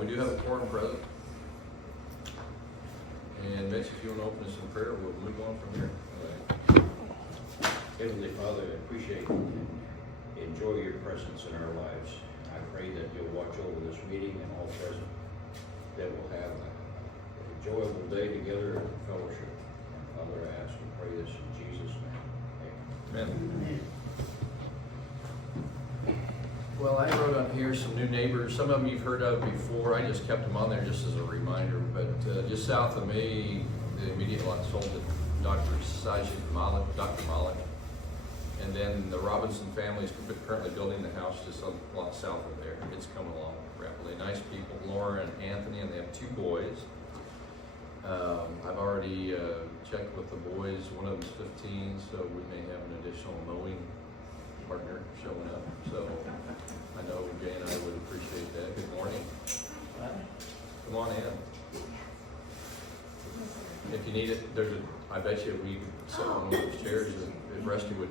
We do have a quorum present. And Mitch, if you want to open us in prayer, we'll move on from here. Heavenly Father, I appreciate and enjoy your presence in our lives. I pray that you'll watch over this meeting and all present, that we'll have an enjoyable day together in fellowship. And Father, I ask and pray this in Jesus' name. Amen. Well, I wrote on here some new neighbors. Some of them you've heard of before. I just kept them on there just as a reminder. But just south of me, the immediate lot sold to Dr. Sajid Malik, Dr. Malik. And then the Robinson family is currently building the house just a lot south of there. It's coming along rapidly. Nice people, Laura and Anthony, and they have 2 boys. I've already checked with the boys. One of them's 15, so we may have an additional mowing partner showing up. So I know Jay and I would appreciate that. Good morning. Come on in. If you need it, I bet you we could sit on one of those chairs and Rusty would,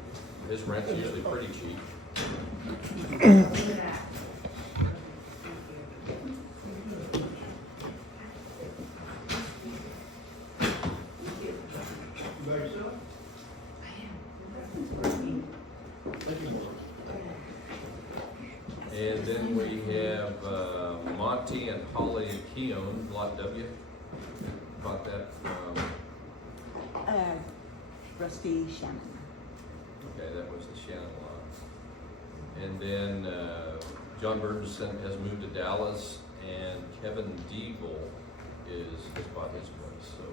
his rent's usually pretty cheap. And then we have Monty and Holly Keown, Lot W. Bought that from, Rusty Shannon. okay, that was the Shannon lot. And then John Burgess has moved to Dallas, and Kevin Deagle has bought his place. So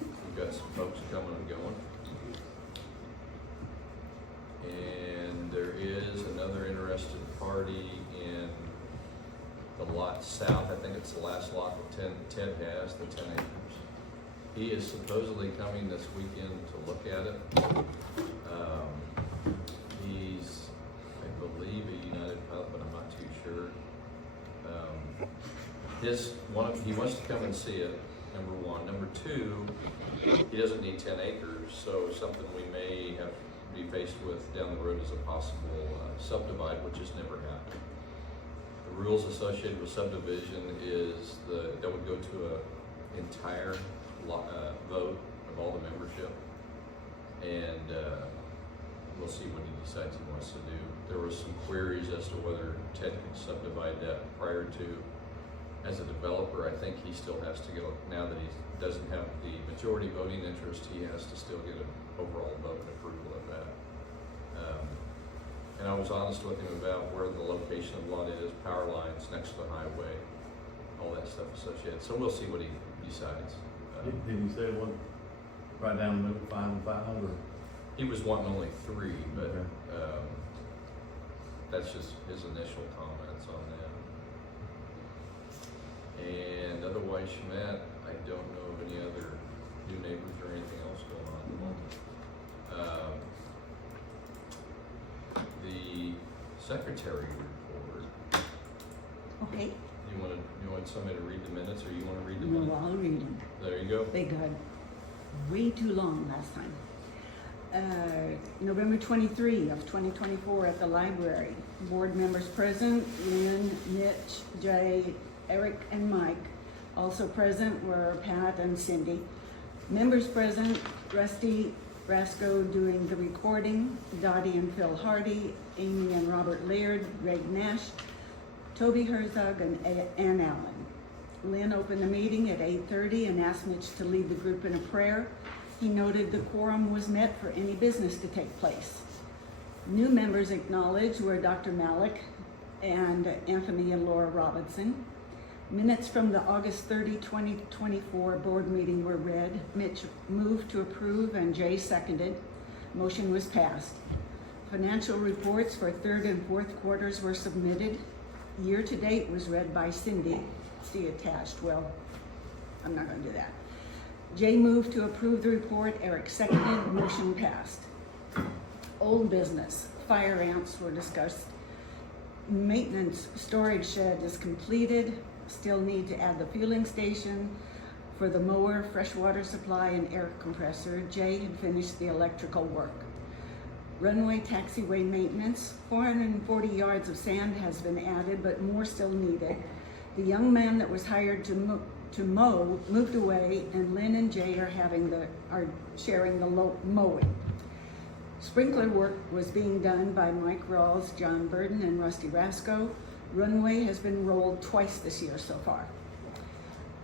we've got some folks coming and going. And there is another interested party in the lot south. I think it's the last lot that Ted has, the 10 acres. He is supposedly coming this weekend to look at it. He's, I believe, a United Pilot, but I'm not too sure. He wants to come and see it, number one. Number two, he doesn't need 10 acres, so something we may have to be faced with down the road is a possible subdivide, which has never happened. The rules associated with subdivision is that would go to an entire vote of all the membership, and we'll see what he decides he wants to do. There were some queries as to whether Ted could subdivide that prior to. As a developer, I think he still has to go, now that he doesn't have the majority voting interest, he has to still get an overall vote and approval of that. And I was honest with him about where the location of the lot is, power lines next to the highway, all that stuff associated. So we'll see what he decides. Did he say what, right down the middle, 5 and 5, or? He was wanting only 3, but Okay. that's just his initial comments on that. And otherwise, Matt, I don't know of any other new neighbors or anything else going on at the moment. The secretary report. Okay, You want somebody to read the minutes, or you want to read the no, minutes? I'll read them. There you go. They got way too long last time. November 23 of 2024 at the library. Board members present, Lynn, Mitch, Jay, Eric, and Mike. Also present were Pat and Cindy. Members present, Rusty Rasco doing the recording, Dottie and Phil Hardy, Amy and Robert Laird, Greg Nash, Toby Herzog, and Ann Allen. Lynn opened the meeting at 8:30 and asked Mitch to lead the group in a prayer. He noted the quorum was met for any business to take place. New members acknowledged were Dr. Malik and Anthony and Laura Robinson. Minutes from the August 30, 2024 board meeting were read. Mitch moved to approve and Jay seconded. Motion was passed. Financial reports for third and fourth quarters were submitted. Year to date was read by Cindy. See attached. Well, I'm not going to do that. Jay moved to approve the report. Eric seconded. Motion passed. Old business. Fire ants were discussed. Maintenance storage shed is completed. Still need to add the fueling station for the mower, freshwater supply, and air compressor. Jay had finished the electrical work. Runway taxiway maintenance. 440 yards of sand has been added, but more still needed. The young man that was hired to mow moved away, and Lynn and Jay are sharing the mowing. Sprinkler work was being done by Mike Rawls, John Burden, and Rusty Rasco. Runway has been rolled twice this year so far.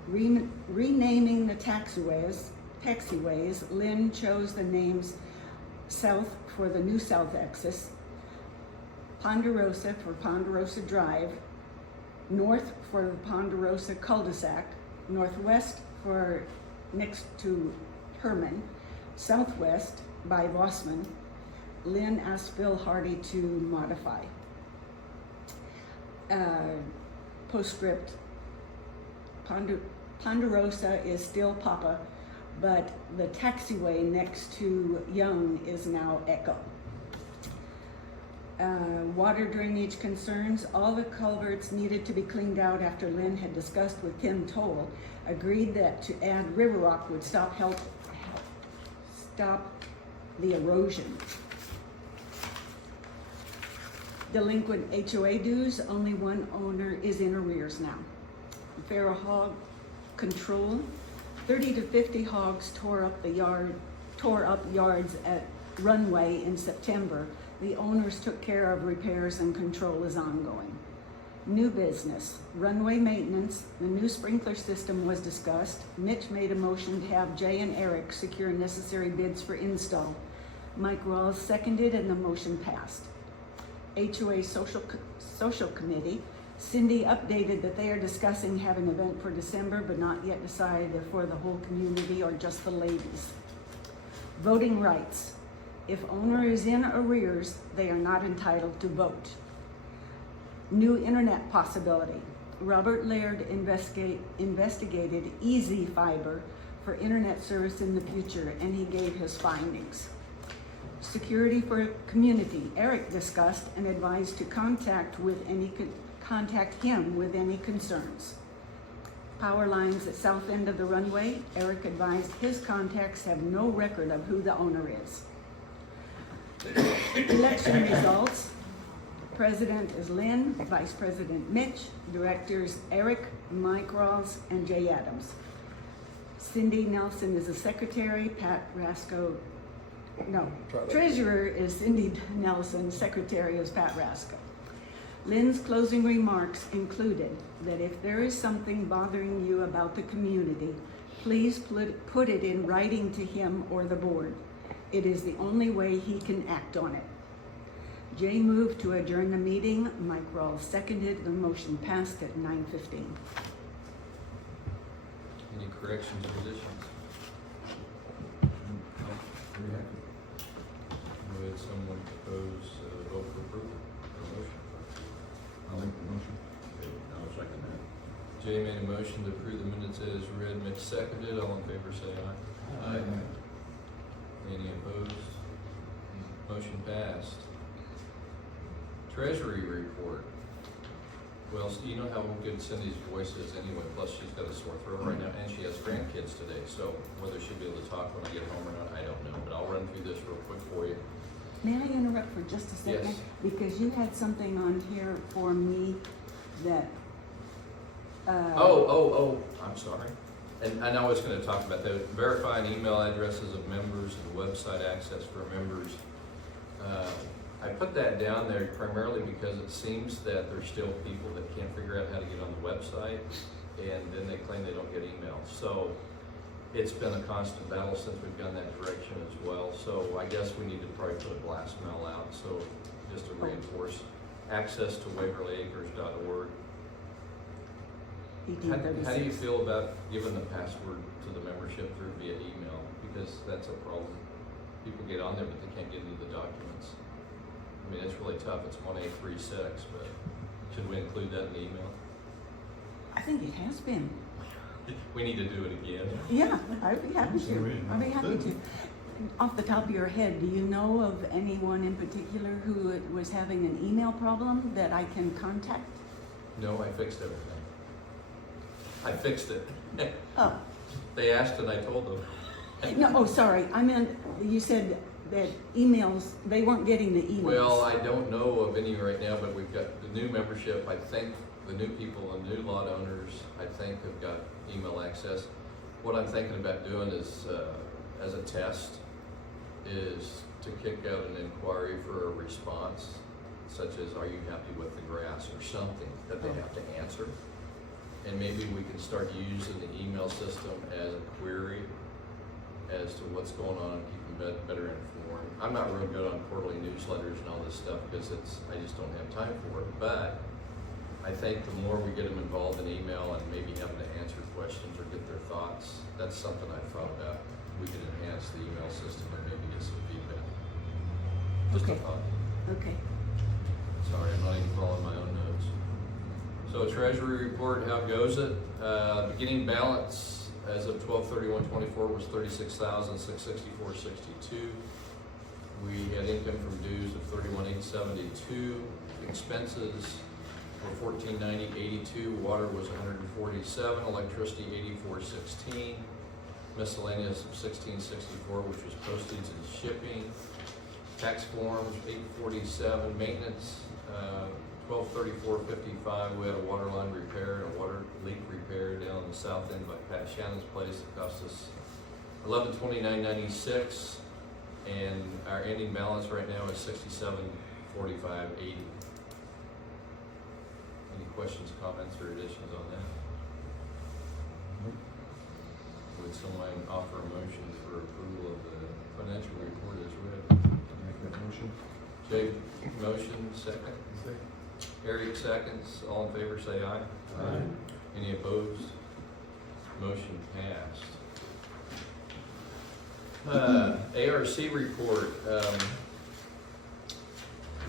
Renaming the taxiways, Lynn chose the names South for the new South Axis, Ponderosa for Ponderosa Drive, North for the Ponderosa Cul-de-sac, Northwest for next to Herman, Southwest by Vossman. Lynn asked Phil Hardy to modify. Postscript, Ponderosa is still Papa, but the taxiway next to Young is now Echo. Water drainage concerns, all the culverts needed to be cleaned out after Lynn had discussed with Tim Toll, agreed that to add river rock would stop the erosion. Delinquent HOA dues, only one owner is in arrears now. Feral hog control, 30 to 50 hogs tore up yards at Runway in September. The owners took care of repairs and control is ongoing. New business, Runway maintenance, the new sprinkler system was discussed. Mitch made a motion to have Jay and Eric secure necessary bids for install. Mike Rawls seconded and the motion passed. HOA social committee, Cindy updated that they are discussing having an event for December, but not yet decided if for the whole community or just the ladies. Voting rights. If owner is in arrears, they are not entitled to vote. New internet possibility. Robert Laird investigated Easy Fiber for internet service in the future, and he gave his findings. Security for community. Eric discussed and advised to contact him with any concerns. Power lines at south end of the runway. Eric advised his contacts have no record of who the owner is. Election results. President is Lynn, Vice President Mitch, Directors Eric, Mike Rawls, and Jay Adams. Cindy Nelson is the Secretary, Treasurer is Cindy Nelson, Secretary is Pat Rasco. Lynn's closing remarks included that if there is something bothering you about the community, please put it in writing to him or the board. It is the only way he can act on it. Jay moved to adjourn the meeting. Mike Rawls seconded. The motion passed at 9:15. Any corrections or additions? Would someone propose vote for approval or motion? I'll make the motion. Okay, I'll second that. Jay made a motion to approve the minutes as read. Mitch seconded. All in favor say aye. Any opposed? Motion passed. Treasury report. Well, you know how good Cindy's voice is anyway, plus she's got a sore throat right now, and she has grandkids today, so whether she'll be able to talk when I get home or not, I don't know, but I'll run through this real quick for you. May I interrupt for just a second? Yes. Because you had something on here for me that, I'm sorry. And I was gonna talk about that, verifying email addresses of members and website access for members. I put that down there primarily because it seems that there's still people that can't figure out how to get on the website, and then they claim they don't get emails. So it's been a constant battle since we've gone that direction as well. So I guess we need to probably put a blast mail out, so just to reinforce access to WaverlyAcres.org. How do you feel about giving the password to the membership through via email? Because that's a problem. People get on there, but they can't get into the documents. I mean, it's really tough. It's 1836, but should we include that in the email? I think it has been. We need to do it again. Yeah, I'd be happy to. I'd be happy to. Off the top of your head, do you know of anyone in particular who was having an email problem that I can contact? No, I fixed everything. I fixed it. Oh, They asked and I told them. no, oh, sorry. I meant, you said that emails, they weren't getting the emails. Well, I don't know of any right now, but we've got the new membership. I think the new people, the new lot owners, I think have got email access. What I'm thinking about doing is, as a test, is to kick out an inquiry for a response, such as, are you happy with the grass, or something that they have to answer. And maybe we can start using the email system as a query as to what's going on, and keep them better informed. I'm not real good on quarterly newsletters and all this stuff, because I just don't have time for it. But I think the more we get them involved in email and maybe having to answer questions or get their thoughts, that's something I've thought about. We could enhance the email system and maybe get some feedback. Just a Okay. thought. Okay. Sorry, I'm not even following my own notes. So treasury report, how goes it? Beginning balance as of 12/31/24 was $36,664.62. We had income from dues of $31,872. Expenses were $1490.82. Water was $147. Electricity $84.16. Miscellaneous of $16.64, which was postage and shipping. Tax forms $847. Maintenance $1234.55. We had a water line repair and a water leak repair down on the south end by Pat Shannon's place. It cost us $1129.96, and our ending balance right now is $6745.80. Any questions, comments, or additions on that? Would someone offer a motion for approval of the financial report as read? Make that motion. Jay, motion, second. Eric seconds. All in favor, say aye. Aye. Any opposed? Motion passed. ARC report.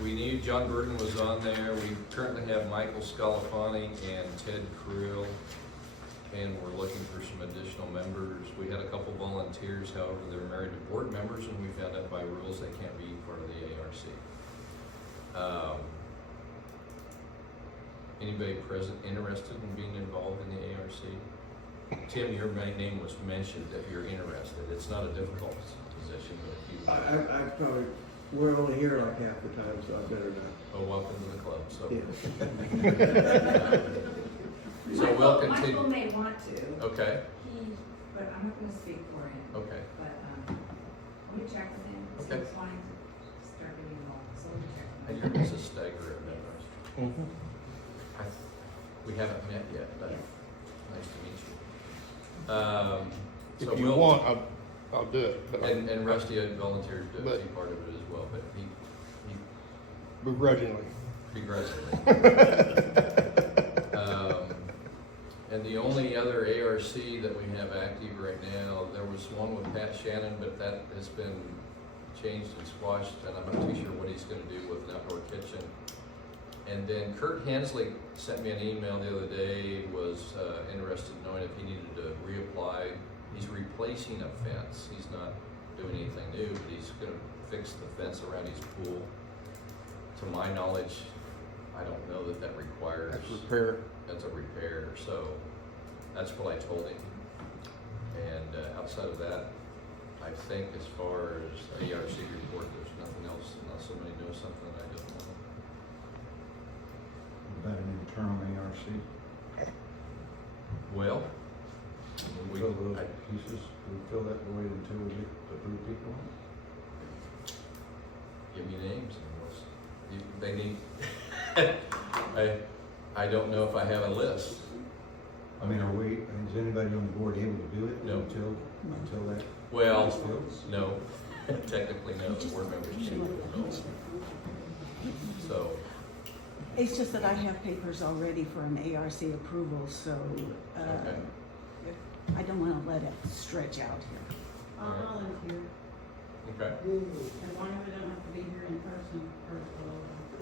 We knew John Burton was on there. We currently have Michael Scalafani and Ted Creel, and we're looking for some additional members. We had a couple volunteers, however, they're married to board members, and we found out by rules they can't be part of the ARC. Anybody present interested in being involved in the ARC? Tim, your name was mentioned that you're interested. It's not a difficult position, but if you... I probably, we're only here like half the time, so I better not. Oh, welcome to the club, so... Yeah. So we'll continue. Michael may want to. Okay, But I'm not gonna speak for him. okay. But, let me check with him. See Okay. if he's wanting to start getting involved, so let me check with And him. you're Mrs. Stager at Midwest. We haven't met yet, but Yes. nice to meet you. So If you we'll- want, I'll do it, but And Rusty had volunteered to But- be part of it as well, but he begrudgingly. begrudgingly. And the only other ARC that we have active right now, there was one with Pat Shannon, but that has been changed and squashed, and I'm not too sure what he's gonna do with an outdoor kitchen. And then Kurt Hensley sent me an email the other day, was interested in knowing if he needed to reapply. He's replacing a fence. He's not doing anything new, but he's gonna fix the fence around his pool. To my knowledge, I don't know that that requires. That's repair. That's a repair, so that's what I told him. And outside of that, I think as far as ARC report, there's nothing else unless somebody knows something that I don't know. About an internal ARC. Well, we, Fill those I- pieces, we fill that void until we get approved people. give me names and they need, I don't know if I have a list. I mean, is anybody on the board able to do it? No. Until that Well, is filled? no, technically no, the board members can't, no. So, It's just that I have papers already for an ARC approval, so, Okay. I don't wanna let it stretch out here. All right. volunteer, okay. as long as we don't have to be here in person or,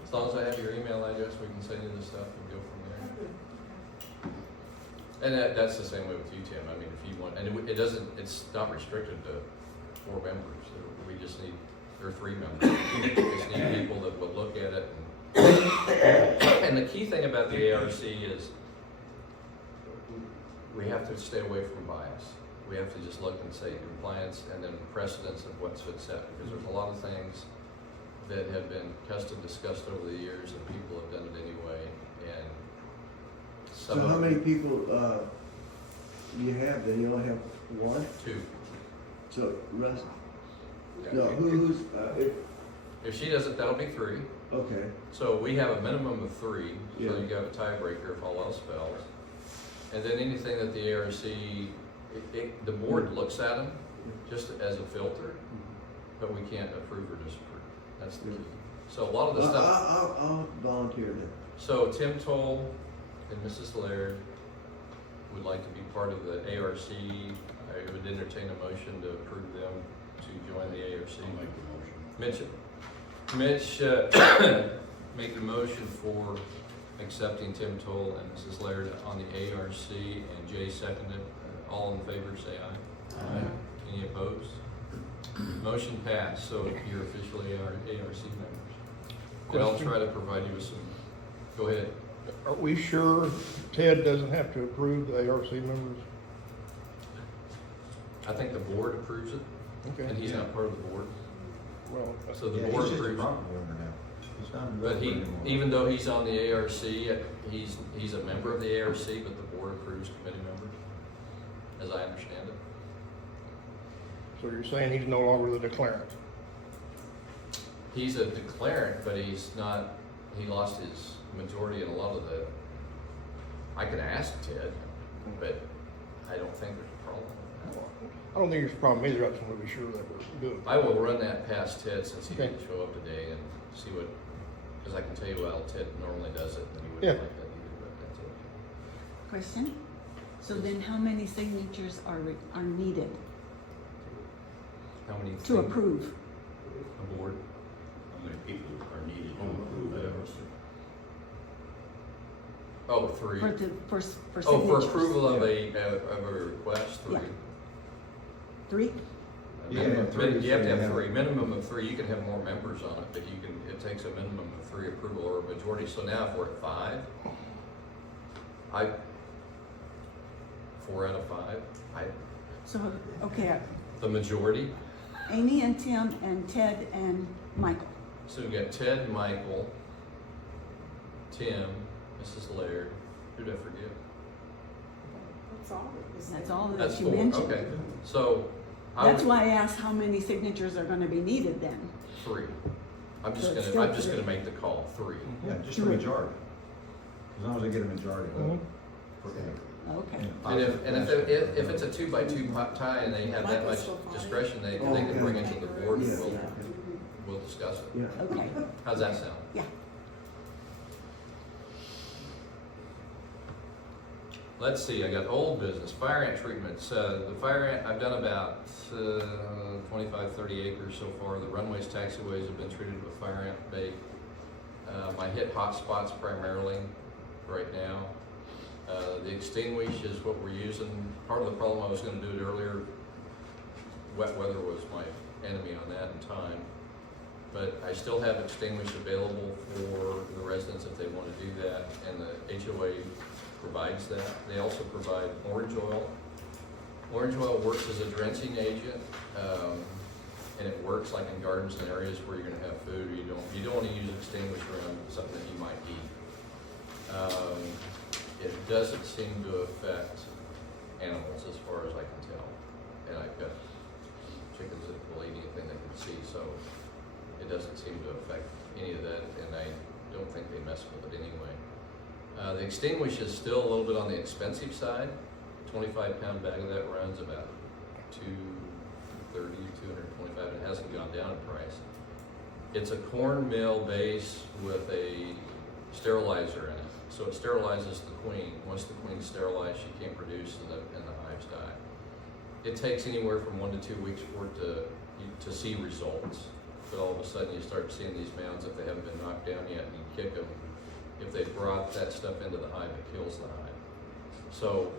As long as I have your email address, we can send you the stuff and go from there. And that's the same way with you, Tim. I mean, if you want, and it doesn't, it's not restricted to 4 members. We just need, there are 3 members. We just need people that will look at it. And the key thing about the ARC is we have to stay away from bias. We have to just look and say compliance and then precedence of what's been set, because there's a lot of things that have been custom discussed over the years and people have done it anyway. And So how many people, do you have, then you only have one? Two. So, Russ, Yeah. no, who's, If she doesn't, that'll be three. okay, So we have a minimum of three, so Yeah. you got a tiebreaker if all else fails. And then anything that the ARC, the board looks at them just as a filter, but we can't approve or disapprove. That's the key. So a lot of the stuff, I'll volunteer then. so Tim Toll and Mrs. Laird would like to be part of the ARC. I would entertain a motion to approve them to join the ARC. I'll make the motion. Mitch, make the motion for accepting Tim Toll and Mrs. Laird on the ARC, and Jay seconded. All in favor, say aye. Aye. Any opposed? Motion passed, so you're officially our ARC members. And I'll Question? try to provide you with some, go ahead. Are we sure Ted doesn't have to approve the ARC members? I think the board approves it, and Okay, he's not part of the board, well, so the Yeah, board he's just a approves it. property owner now. He's not a But he, developer anymore. even though he's on the ARC, he's a member of the ARC, but the board approves committee members, as I understand it. so you're saying he's no longer the declarant? He's a declarant, but he's not, he lost his majority in a lot of the, I could ask Ted, but I don't think there's a problem. I don't think there's a problem either, I just want to be sure that we're doing. I will run that past Ted since he Okay. didn't show up today and see what, because I can tell you how Ted normally does it, and he Yeah. wouldn't like that either, but that's okay. Question? So then how many signatures are needed How many? to approve? A board? How many people are needed to approve that? Oh, three. For signatures? Oh, for approval of a request, three. Yeah. 3? You can have three, You have to so you have have- three, minimum of three, you can have more members on it, but you can, it takes a minimum of three approval or a majority, so now if we're at five, 4 out of 5, So, okay, the majority, Amy and Tim and Ted and Michael. so we got Ted, Michael, Tim, Mrs. Laird, who did I forget? That's all that That's you 4, mentioned. okay, so I That's would, why I asked how many signatures are gonna be needed then. 3. I'm So just it's gonna, still I'm just 3. gonna make the call, 3. Yeah, just a Three. majority. As long as they get a majority vote. Okay. And if it's a 2-by-2 tie and they have that much discretion, they can bring it to the board and Yeah. we'll discuss it. Yeah. Okay, How's that sound? yeah. Let's see, I got old business, fire ant treatments. The fire ant, I've done about 25, 30 acres so far. The runways, taxiways have been treated with fire ant bait. I hit hot spots primarily right now. The extinguish is what we're using. Part of the problem, I was gonna do it earlier. Wet weather was my enemy on that in time. But I still have extinguish available for the residents if they wanna do that, and the HOA provides that. They also provide orange oil. Orange oil works as a drenching agent, and it works like in gardens and areas where you're gonna have food, or you don't wanna use extinguish around something that you might eat. It doesn't seem to affect animals as far as I can tell. And I've got chickens that will eat anything they can see, so it doesn't seem to affect any of that, and I don't think they mess with it anyway. The extinguish is still a little bit on the expensive side. 25-pound bag of that runs about $230, $225. It hasn't gone down in price. It's a corn meal base with a sterilizer in it. So it sterilizes the queen. Once the queen's sterilized, she can't produce and the hives die. It takes anywhere from 1 to 2 weeks for it to see results. But all of a sudden you start seeing these mounds, if they haven't been knocked down yet, and you kick them, if they brought that stuff into the hive, it kills the hive. So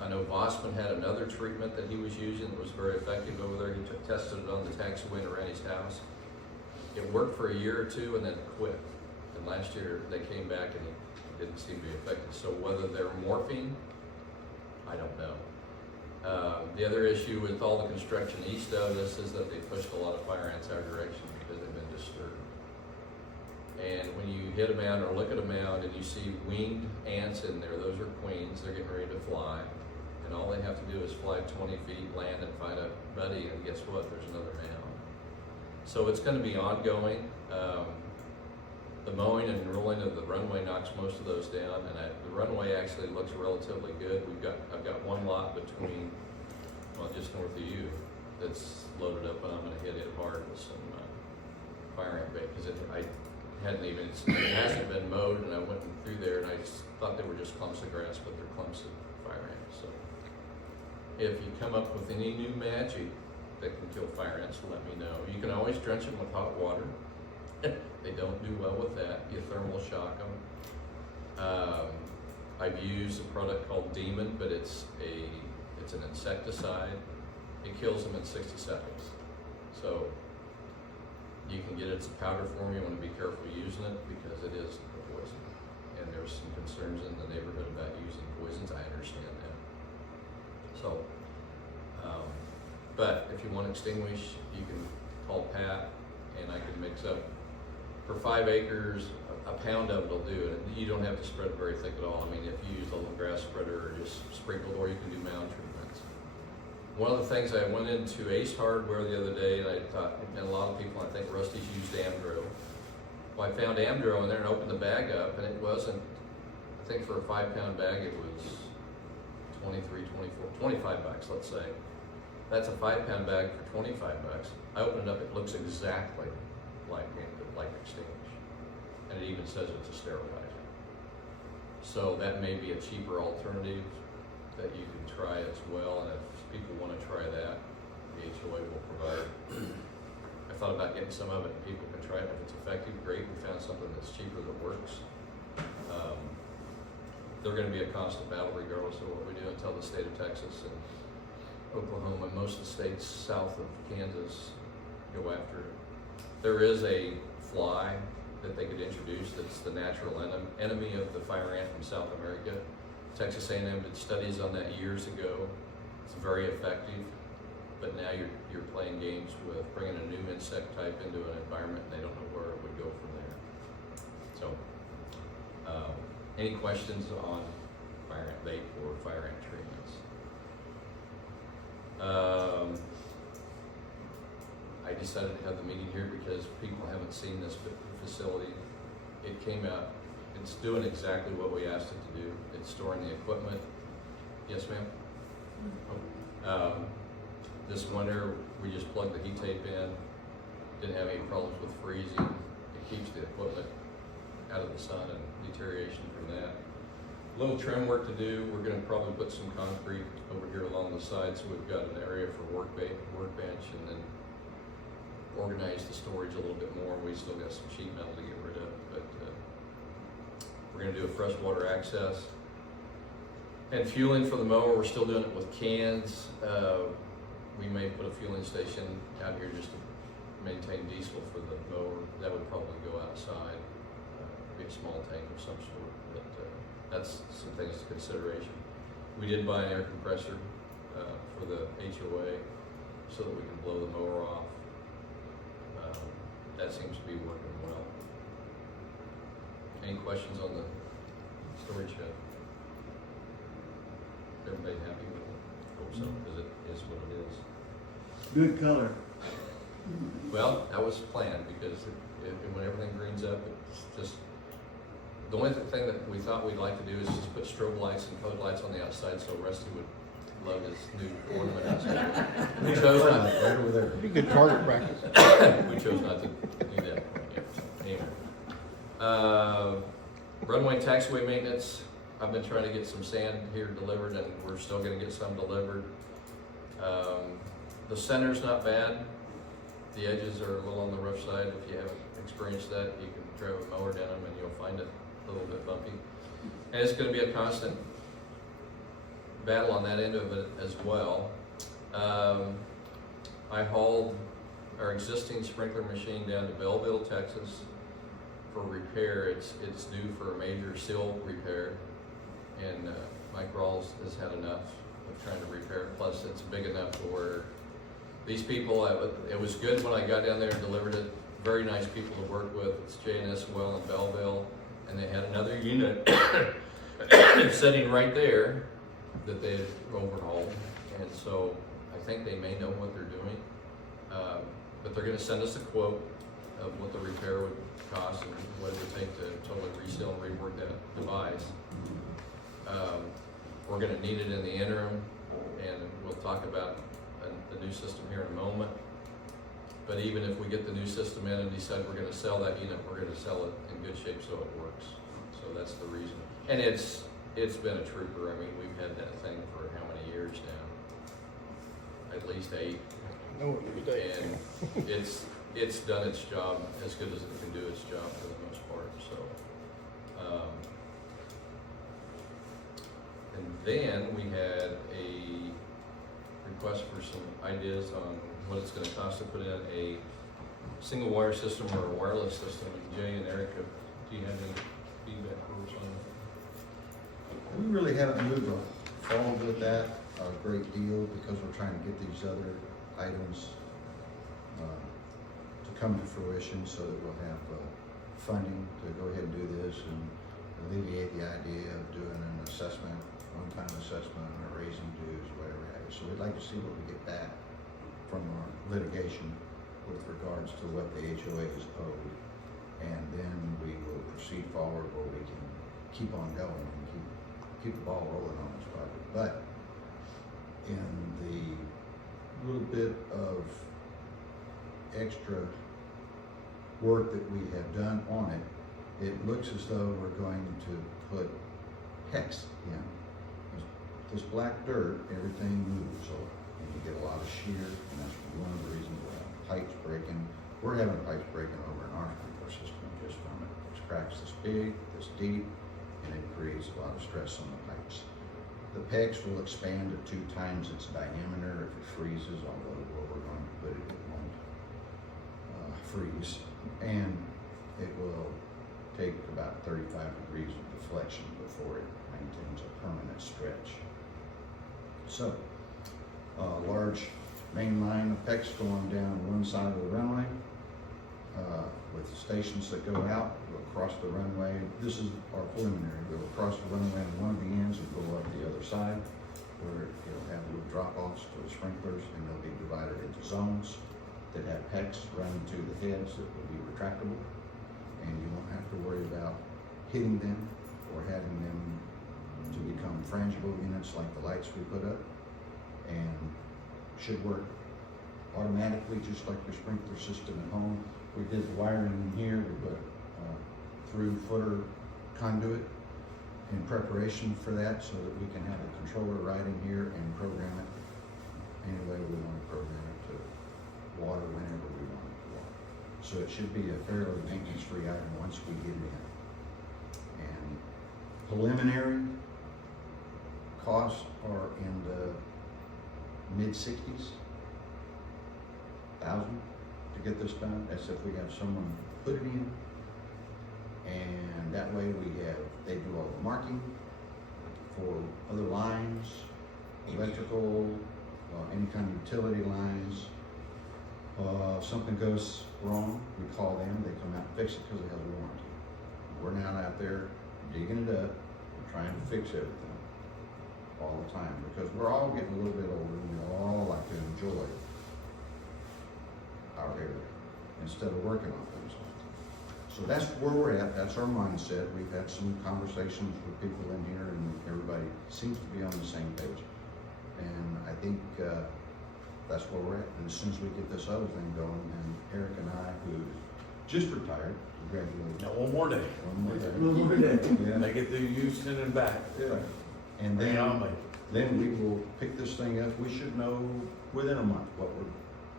I know Vossman had another treatment that he was using that was very effective over there. He tested it on the taxiway and around his house. It worked for a year or two and then it quit. And last year they came back and it didn't seem to be effective. So whether they're morphine, I don't know. The other issue with all the construction east of us is that they pushed a lot of fire ants our direction because they've been disturbed. And when you hit a mound or look at a mound and you see winged ants in there, those are queens, they're getting ready to fly. And all they have to do is fly 20 feet, land, and find a buddy, and guess what? There's another mound. So it's gonna be ongoing. The mowing and rolling of the runway knocks most of those down, and the runway actually looks relatively good. I've got one lot between, well, just north of you, that's loaded up, and I'm gonna hit it hard with some fire ant bait, because it hasn't been mowed, and I went through there, and I just thought they were just clumps of grass, but they're clumps of fire ants. So if you come up with any new magic that can kill fire ants, let me know. You can always drench them with hot water. They don't do well with that. You thermal shock them. I've used a product called Demon, but it's an insecticide. It kills them in 60 seconds. So you can get it as a powder form. You want to be careful using it because it is a poison. And there's some concerns in the neighborhood about using poisons. I understand that. So, but if you want to extinguish, you can call Pat, and I can mix up. For 5 acres, a pound of it will do it. You don't have to spread it very thick at all. I mean, if you use a little grass spreader or just sprinkle, or you can do mound treatments. One of the things I went into Ace Hardware the other day, and I thought, and a lot of people, I think Rusty's used Amdro. Well, I found Amdro in there and opened the bag up, and it wasn't, I think for a 5-pound bag, it was 23, 24, 25 bucks, let's say. That's a 5-pound bag for 25 bucks. I opened it up, it looks exactly like Extinguish. And it even says it's a sterilizer. So that may be a cheaper alternative that you can try as well. And if people want to try that, the HOA will provide. I thought about getting some of it, and people can try it. If it's effective, great. We found something that's cheaper that works. They're going to be a constant battle regardless of what we do until the state of Texas and Oklahoma and most of the states south of Kansas go after it. There is a fly that they could introduce that's the natural enemy of the fire ant from South America. Texas A&M did studies on that years ago. It's very effective, but now you're playing games with bringing a new insect type into an environment, and they don't know where it would go from there. So, any questions on fire ant bait or fire ant treatments? I decided to have the meeting here because people haven't seen this facility. It came out, it's doing exactly what we asked it to do. It's storing the equipment. Yes, ma'am? This winter, we just plugged the heat tape in. Didn't have any problems with freezing. It keeps the equipment out of the sun and deterioration from that. A little trim work to do. We're gonna probably put some concrete over here along the side, so we've got an area for workbench, and then organize the storage a little bit more. We still got some sheet metal to get rid of, but we're gonna do a freshwater access. And fueling for the mower, we're still doing it with cans. We may put a fueling station out here just to maintain diesel for the mower. That would probably go outside, be a small tank of some sort, but that's some things to consideration. We did buy an air compressor for the HOA so that we can blow the mower off. That seems to be working well. Any questions on the storage shed? Everybody happy with it? Hope so, because it is what it is. Good color. Well, that was planned, because when everything greens up, it's just, the only thing that we thought we'd like to do is just put strobe lights and code lights on the outside so Rusty would love his new ornament outside. We chose not, Right over there. Pretty good target practice. we chose not to do that. Anyway. Runway taxiway maintenance. I've been trying to get some sand here delivered, and we're still gonna get some delivered. The center's not bad. The edges are a little on the rough side. If you haven't experienced that, you can drive a mower down them and you'll find it a little bit bumpy. And it's gonna be a constant battle on that end of it as well. I hauled our existing sprinkler machine down to Belleville, Texas for repair. It's due for a major seal repair, and Mike Rawls has had enough of trying to repair it. Plus, it's big enough to where these people, it was good when I got down there and delivered it. very nice people to work with. It's J&S Well in Belleville, and they had another unit sitting right there that they had overhauled. And so I think they may know what they're doing. But they're gonna send us a quote of what the repair would cost and what it would take to totally resell and rework that device. We're gonna need it in the interim, and we'll talk about the new system here in a moment. But even if we get the new system in and decide we're gonna sell that unit, we're gonna sell it in good shape so it works. So that's the reason. And it's been a trooper. I mean, we've had that thing for how many years now? At least 8. No, it was eight. And it's done its job as good as it can do its job for the most part, so. And then we had a request for some ideas on what it's gonna cost to put in a single wire system or a wireless system. And Jay and Erica, do you have any feedback for us on that? We really haven't moved forward with that a great deal because we're trying to get these other items to come to fruition so that we'll have funding to go ahead and do this and alleviate the idea of doing an assessment, one-time assessment or raising dues, whatever have you. So we'd like to see what we get back from our litigation with regards to what the HOA is owed. And then we will proceed forward where we can keep on going and keep the ball rolling on this project. But in the little bit of extra work that we have done on it, it looks as though we're going to put hex in. This black dirt, everything moves over, and you get a lot of shear, and that's one of the reasons we're having pipes breaking. We're having pipes breaking over in our sprinkler system just from it. It's cracks this big, this deep, and it creates a lot of stress on the pipes. The PEX will expand to 2 times its diameter if it freezes, although where we're going to put it, it won't freeze. And it will take about 35 degrees of deflection before it maintains a permanent stretch. So, large main line of PEX going down one side of the runway, with stations that go out, go across the runway. This is our preliminary. We'll cross the runway on one of the ends and go up the other side, where it'll have little drop-offs for the sprinklers, and they'll be divided into zones that have PEX running to the heads that will be retractable, and you won't have to worry about hitting them or having them to become frangible units like the lights we put up, and should work automatically just like your sprinkler system at home. We did the wiring in here. We put through footer conduit in preparation for that so that we can have a controller right in here and program it any way we want to program it to water whenever we want it to water. So it should be a fairly maintenance-free item once we get it in. And preliminary costs are in the mid-60s thousand to get this done. That's if we have someone put it in. And that way they do all the marking for other lines, electrical, any kind of utility lines. If something goes wrong, we call them, they come out and fix it because it has a warranty. We're now out there digging it up and trying to fix everything all the time because we're all getting a little bit older and we all like to enjoy our area instead of working on things like that. So that's where we're at. That's our mindset. We've had some conversations with people in here and everybody seems to be on the same page. And I think that's where we're at. And as soon as we get this other thing going, then Eric and I, who just retired, congratulations. Now, one more day. One more day. One more day. Yeah. Make it through Houston and back. Yeah. And Bring it on, mate. then we will pick this thing up. We should know within a month where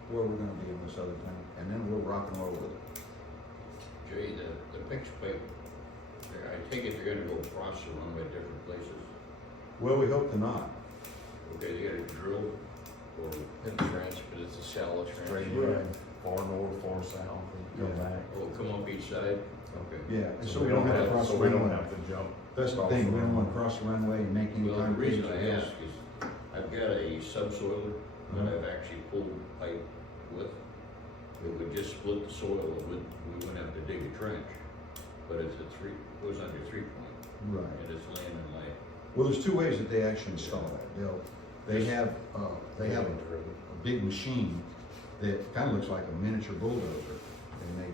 we're gonna be in this other thing, and then we'll rock and roll with it. Jay, the PEX pipe, I take it they're gonna go across the runway at different places. Well, we hope to not. Okay, they gotta drill or It's a trench, but it's a shallow trench. Straight in, far north, far south, and come Yeah. back. oh, come up each side? Okay. Yeah, and So we don't have, cross so the we don't runway. have to jump. That's the across thing, we don't runway. wanna cross the runway and make any Well, the concrete. reason I ask is I've got a subsoiler that I've actually pulled pipe with. it would just split the soil, we wouldn't have to dig a trench. But it's goes under 3-point, Right. and it's laying in lay. Well, there's two ways that they actually install it. They have a big machine that kind of looks like a miniature bulldozer, and they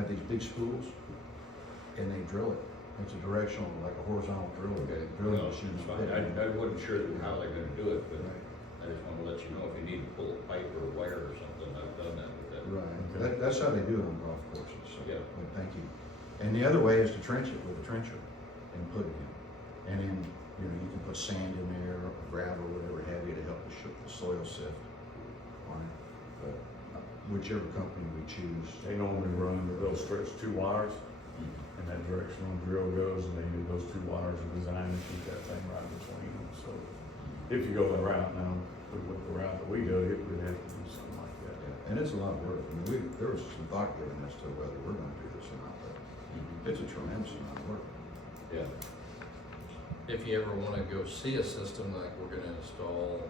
have these big spools, and they drill it. It's a directional, like a horizontal drill. Okay, Drilling no, machine. it's fine. I wasn't sure how they're gonna do it, but Right. I just wanna let you know if you need to pull a pipe or a wire or something, I've done that with that. Right, that's how they do it on golf courses, so, Yeah. but thank you. And the other way is to trench it with a trencher and put it in. And then, you know, you can put sand in there, or gravel, whatever have you, to help the soil sift on it. But whichever company we choose. They normally run, they'll stretch 2 wires, and that directional drill goes, and they do those 2 wires are designed to keep that thing right between them, so. If you go that route now, with the route that we go, it would have to do something like that. And it's a lot of work. I mean, there was some thought given as to whether we're gonna do this or not, but it's a tremendous amount of work. Yeah. If you ever wanna go see a system like we're gonna install,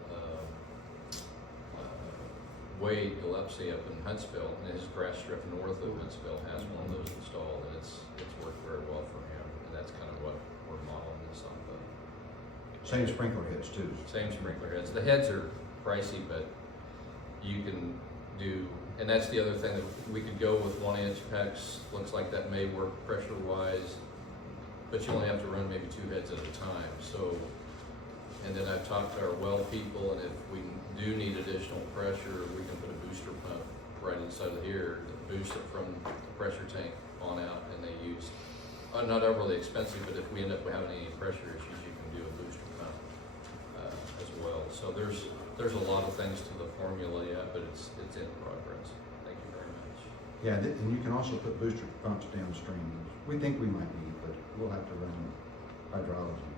Wade Gillespie up in Huntsville, and his grass strip north of Huntsville has one of those installed, and it's worked very well for him, and that's kind of what we're modeling this off of. Same sprinkler heads too. Same sprinkler heads. The heads are pricey, but you can do, and that's the other thing, that we could go with 1-inch PEX. Looks like that may work pressure wise, but you only have to run maybe 2 heads at a time. So, and then I've talked to our well people, and if we do need additional pressure, we can put a booster pump right inside of here to boost it from the pressure tank on out, and they use, not overly expensive, but if we end up having any pressure issues, you can do a booster pump as well. So there's a lot of things to the formula yet, but it's in progress. Thank you very much. Yeah, and you can also put booster pumps downstream. We think we might need, but we'll have to run hydrology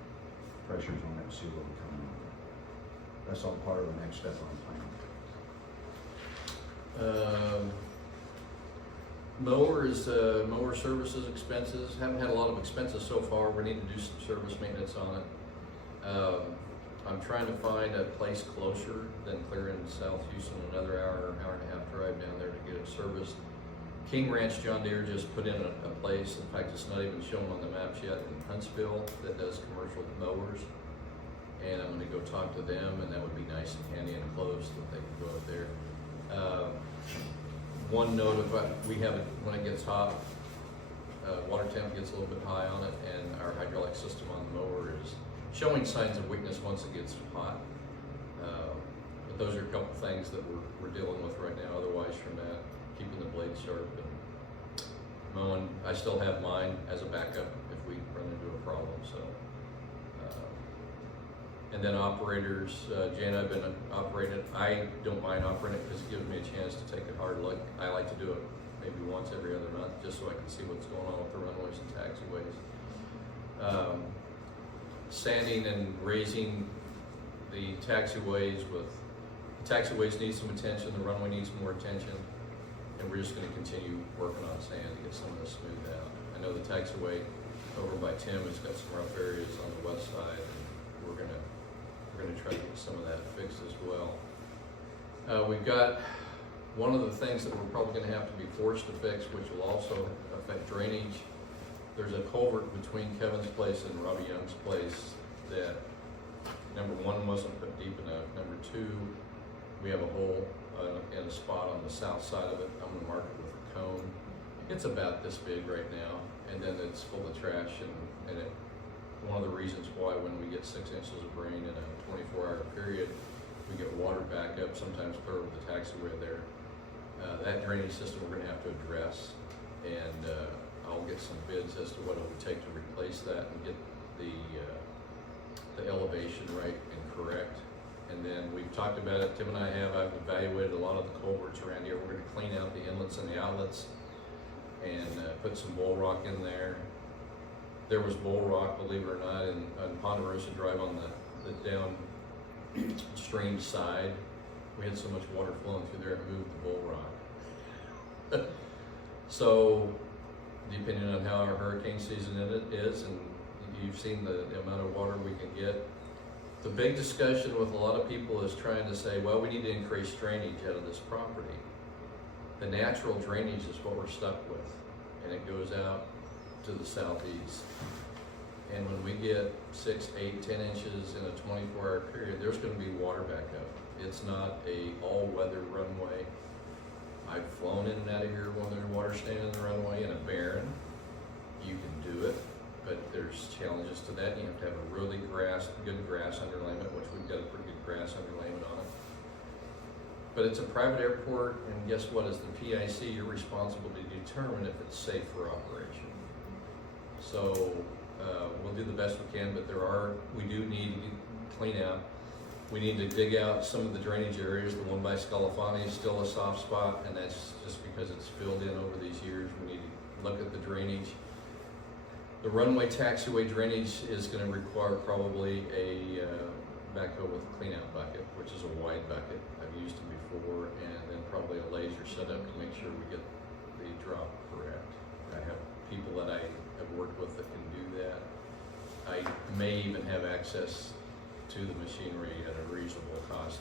pressures on that to see what we come in with. That's all part of the next step on the plan. Mower services expenses, haven't had a lot of expenses so far. We need to do some service maintenance on it. I'm trying to find a place closer than clearing South Houston, another hour and a half drive down there to get it serviced. King Ranch John Deere just put in a place, in fact, it's not even shown on the maps yet, in Huntsville, that does commercial mowers. And I'm gonna go talk to them, and that would be nice and handy and close, that they can go up there. One note about, we have it, when it gets hot, water temp gets a little bit high on it, and our hydraulic system on the mower is showing signs of weakness once it gets hot. But those are a couple things that we're dealing with right now. Otherwise, from that, keeping the blade sharp and mowing. I still have mine as a backup if we run into a problem, so. And then operators, Jana, I've been operating. I don't mind operating it because it gives me a chance to take a hard look. I like to do it maybe once every other month, just so I can see what's going on with the runways and taxiways. Sanding and raising the taxiways need some attention, the runway needs more attention, and we're just gonna continue working on sand to get some of this smoothed out. I know the taxiway over by Tim has got some rough areas on the west side, and we're gonna try to get some of that fixed as well. We've got one of the things that we're probably gonna have to be forced to fix, which will also affect drainage. There's a culvert between Kevin's place and Robbie Young's place that, number one, wasn't put deep enough. Number two, we have a hole in a spot on the south side of it. I'm gonna mark it with a cone. It's about this big right now, and then it's full of trash, and it, one of the reasons why when we get 6 inches of rain in a 24-hour period, we get water back up, sometimes clear over the taxiway there. That drainage system we're gonna have to address, and I'll get some bids as to what it would take to replace that and get the elevation right and correct. And then we've talked about it, Tim and I've evaluated a lot of the culverts around here. We're gonna clean out the inlets and the outlets and put some bull rock in there. There was bull rock, believe it or not, on Ponderosa Drive on the downstream side. We had so much water flowing through there, it moved the bull rock. So, depending on how our hurricane season is, and you've seen the amount of water we can get. The big discussion with a lot of people is trying to say, well, we need to increase drainage out of this property. The natural drainage is what we're stuck with, and it goes out to the southeast. And when we get 6, 8, 10 inches in a 24-hour period, there's gonna be water backup. It's not a all-weather runway. I've flown in and out of here when there's water standing in the runway in a barren. You can do it, but there's challenges to that. You have to have a really good grass underlayment, which we've got a pretty good grass underlayment on it. But it's a private airport, and guess what? As the PIC, you're responsible to determine if it's safe for operation. So we'll do the best we can, but we do need to clean out. We need to dig out some of the drainage areas. The one by Scalafani is still a soft spot, and that's just because it's filled in over these years. We need to look at the drainage. The runway taxiway drainage is going to require probably a backhoe with a cleanout bucket, which is a wide bucket. I've used it before, and then probably a laser setup to make sure we get the drop correct. I have people that I have worked with that can do that. I may even have access to the machinery at a reasonable cost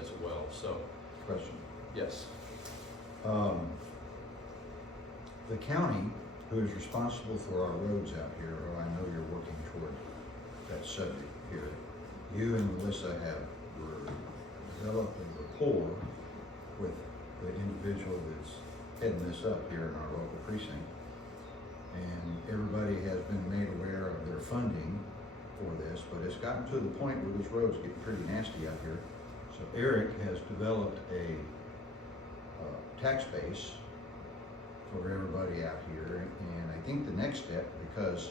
as well. So, Question. yes. The county, who is responsible for our roads out here, or I know you're working toward that subject here, you and Melissa have developed a rapport with the individual that's heading this up here in our local precinct. And everybody has been made aware of their funding for this, but it's gotten to the point where these roads get pretty nasty out here. So Eric has developed a tax base for everybody out here, and I think the next step, because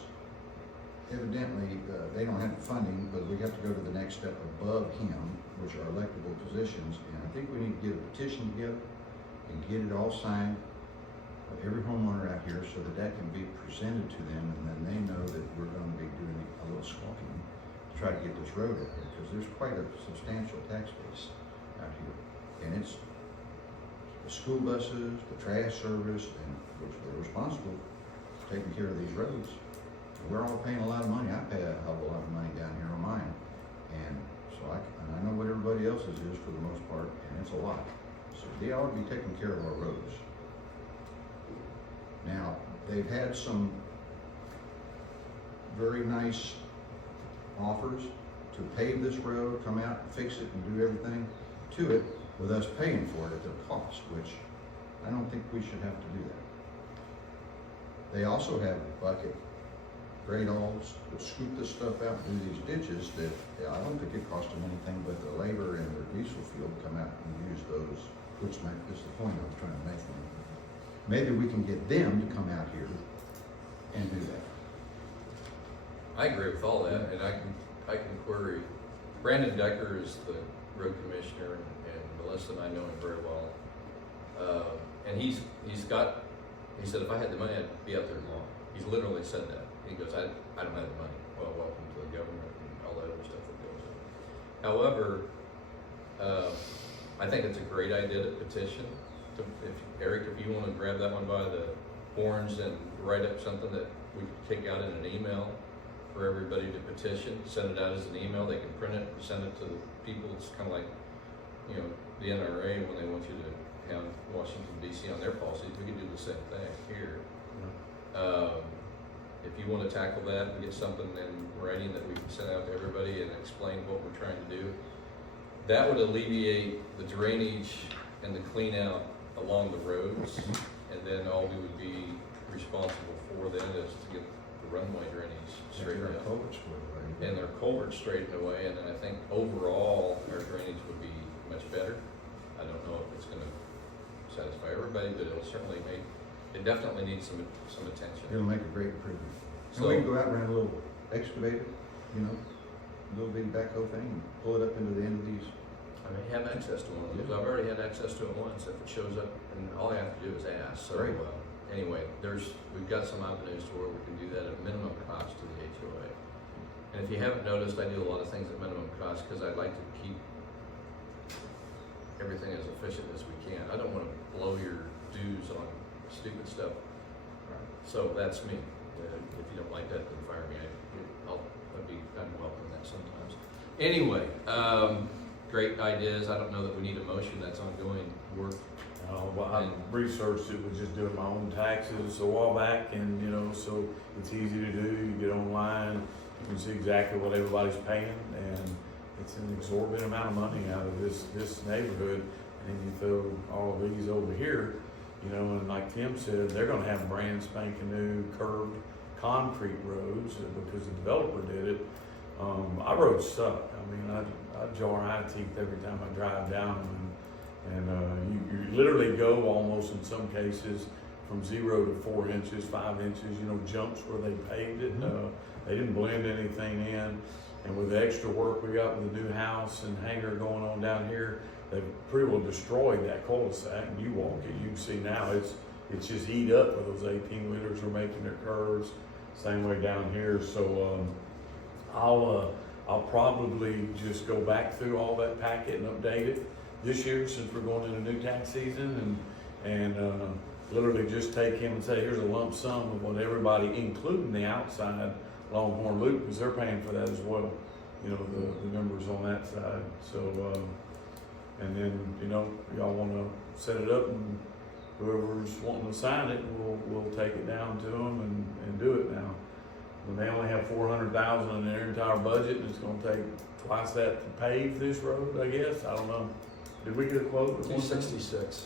evidently they don't have the funding, but we have to go to the next step above him, which are electable positions, and I think we need to get a petition together and get it all signed by every homeowner out here so that that can be presented to them, and then they know that we're going to be doing a little squawking to try to get this road out here, because there's quite a substantial tax base out here, and it's the school buses, the trash service, and which they're responsible for taking care of these roads. And we're all paying a lot of money. I pay a hell of a lot of money down here on mine, and so I know what everybody else's is for the most part, and it's a lot. So they ought to be taking care of our roads. Now, they've had some very nice offers to pave this road, come out and fix it and do everything to it with us paying for it at their cost, which I don't think we should have to do that. They also have bucket grade-alls to scoop this stuff out and do these ditches that I don't think it cost them anything but the labor and their diesel fuel to come out and use those, which is the point I was trying to make. Maybe we can get them to come out here and do that. I agree with all that, and I can query. Brandon Decker is the road commissioner, and Melissa and I know him very well. And he said, if I had the money, I'd be out there tomorrow. He's literally said that. He goes, I don't have the money. Well, welcome to the government and all that other stuff that goes on. However, I think it's a great idea to petition. Eric, if you want to grab that one by the horns and write up something that we could kick out in an email for everybody to petition, send it out as an email, they can print it, send it to the people. It's kind of like, the NRA when they want you to have Washington DC on their policies. We can do the same thing here. If you want to tackle that and get something in writing that we can send out to everybody and explain what we're trying to do, that would alleviate the drainage and the clean out along the roads, and then all we would be responsible for then is to get the runway drainage straightened out. And their culverts straightened away, and then I think overall our drainage would be much better. I don't know if it's gonna satisfy everybody, but it'll certainly it definitely needs some attention. It'll make a great improvement. So- And we can go out and run a little excavator, a little bitty backhoe thing, and pull it up into the end of these. I may have access to one of those. I've already had access to it once. If it shows up, and all I have to do is ask. So Great. Anyway, we've got some avenues to where we can do that at minimum cost to the HOA. And if you haven't noticed, I do a lot of things at minimum cost because I'd like to keep everything as efficient as we can. I don't want to blow your dues on stupid stuff. So that's me. If you don't like that, then fire me. I'd welcome that sometimes. Anyway, great ideas. I don't know that we need a motion. That's ongoing work. Well, I researched it with just doing my own taxes a while back, and, you know, so it's easy to do. You get online, you can see exactly what everybody's paying, and it's an exorbitant amount of money out of this neighborhood. And you throw all of these over here, you know, and like Tim said, they're gonna have brand spanking new curved concrete roads because the developer did it. Our roads suck. I mean, I jar eye teeth every time I drive down them. And you literally go almost in some cases from 0 to 4 inches, 5 inches, you know, jumps where they paved it. They didn't blend anything in. And with the extra work we got with the new house and hangar going on down here, they've pretty well destroyed that cul-de-sac. And you walk it, you can see now it's just eat up where those 18-wheelers are making their curves. Same way down here. So I'll probably just go back through all that packet and update it this year since we're going into new tax season, and literally just take him and say, here's a lump sum of what everybody, including the outside Longhorn Loop, because they're paying for that as well, you know, the members on that side. So, and then, you know, y'all want to set it up, and whoever's wanting to sign it, we'll take it down to them and do it now. When they only have $400,000 in their entire budget, and it's going to take twice that to pave this road, I guess. I don't know. Did we get a quote? at one time? 266.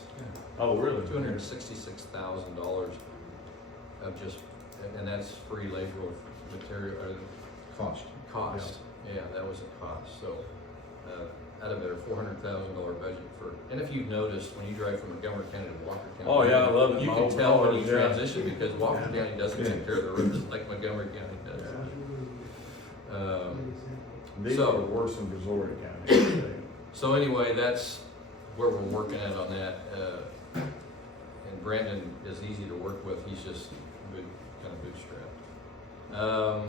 Oh, really? $266,000 of just, and that's free labor material, Cost. cost. Yeah, that was a cost. So, out of their $400,000 budget for, and if you've noticed, when you drive from Montgomery County to Walker County. Oh, yeah, I love it. You My can old tell when cars, you yeah. transition because Walker Yeah. County doesn't take care of the roads like Montgomery County does. These So- are worse than Brazoria County. So anyway, that's where we're working at on that. And Brandon is easy to work with. He's just kind of bootstrapped.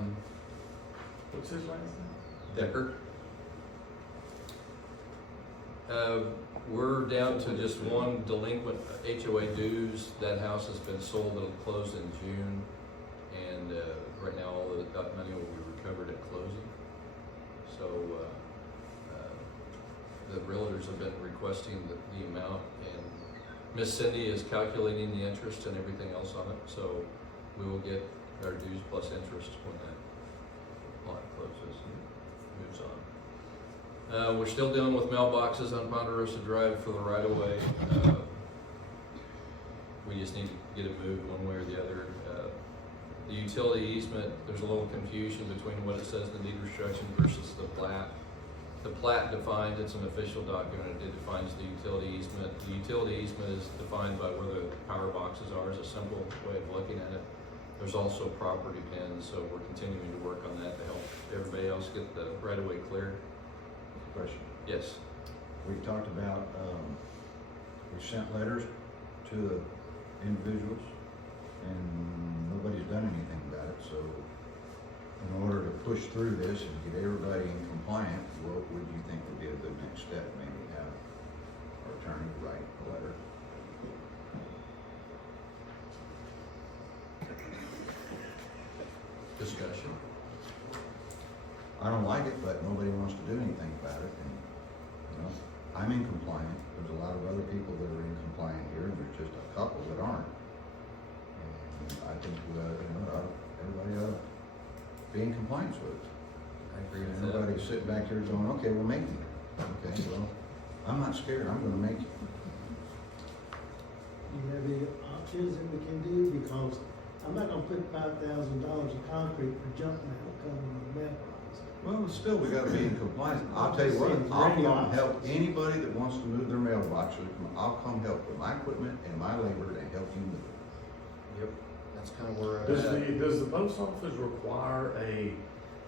What's his last name? Decker. We're down to just one delinquent HOA dues. That house has been sold. It'll close in June. And right now, all of that money will be recovered at closing. So the realtors have been requesting the amount, and Miss Cindy is calculating the interest and everything else on it. So we will get our dues plus interest when that lot closes and moves on. We're still dealing with mailboxes on Ponderosa Drive for the right-of-way. We just need to get it moved one way or the other. The utility easement, there's a little confusion between what it says in the deed restriction versus the plat. The plat defines, it's an official document, it defines the utility easement. The utility easement is defined by where the power boxes are, is a simple way of looking at it. There's also property pins, so we're continuing to work on that to help everybody else get the right-of-way cleared. Question. Yes. We've talked about, we've sent letters to the individuals, and nobody's done anything about it, so in order to push through this and get everybody in compliant, what would you think would be a good next step? Maybe have our attorney write a letter? Discussion. I don't like it, but nobody wants to do anything about it, and, you know, I'm in compliant. There's a lot of other people that are in compliant here, and there's just a couple that aren't. And I think, everybody ought to be in compliance with it. I agree And with that. everybody's sitting back here going, okay, we'll make you. Okay, well, I'm not scared, I'm gonna make you. You have any options that we can do, because I'm not gonna put $5,000 of concrete for junk mail coming on the mailbox. Well, still, we gotta be in compliance. I'll tell you what, I'll come help anybody that wants to move their mailbox. I'll come help with my equipment and my labor to help you move it. Yep, that's kind of where I'm at. Does the post office require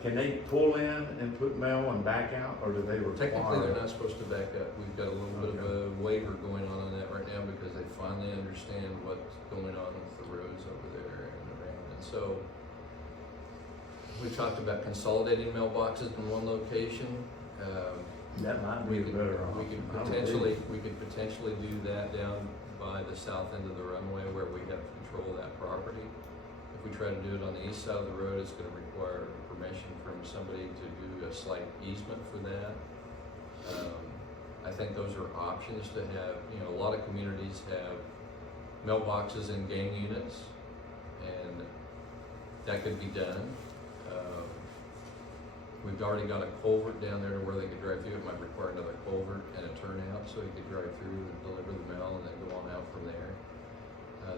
can they pull in and put mail and back out, or do they require? Technically, they're not supposed to back up. We've got a little bit of a waiver going on that right now because they finally understand what's going on with the roads over there and around. And so we talked about consolidating mailboxes in one location. That might We be a could, better we option. could potentially do that down by the south end of the runway where we have control of that property. If we try to do it on the east side of the road, it's gonna require permission from somebody to do a slight easement for that. I I think those are options to have, you know, a lot of communities have mailboxes in gang units, and that could be done. We've already got a culvert down there to where they could drive through. It might require another culvert and a turnout, so you could drive through and deliver the mail and then go on out from there.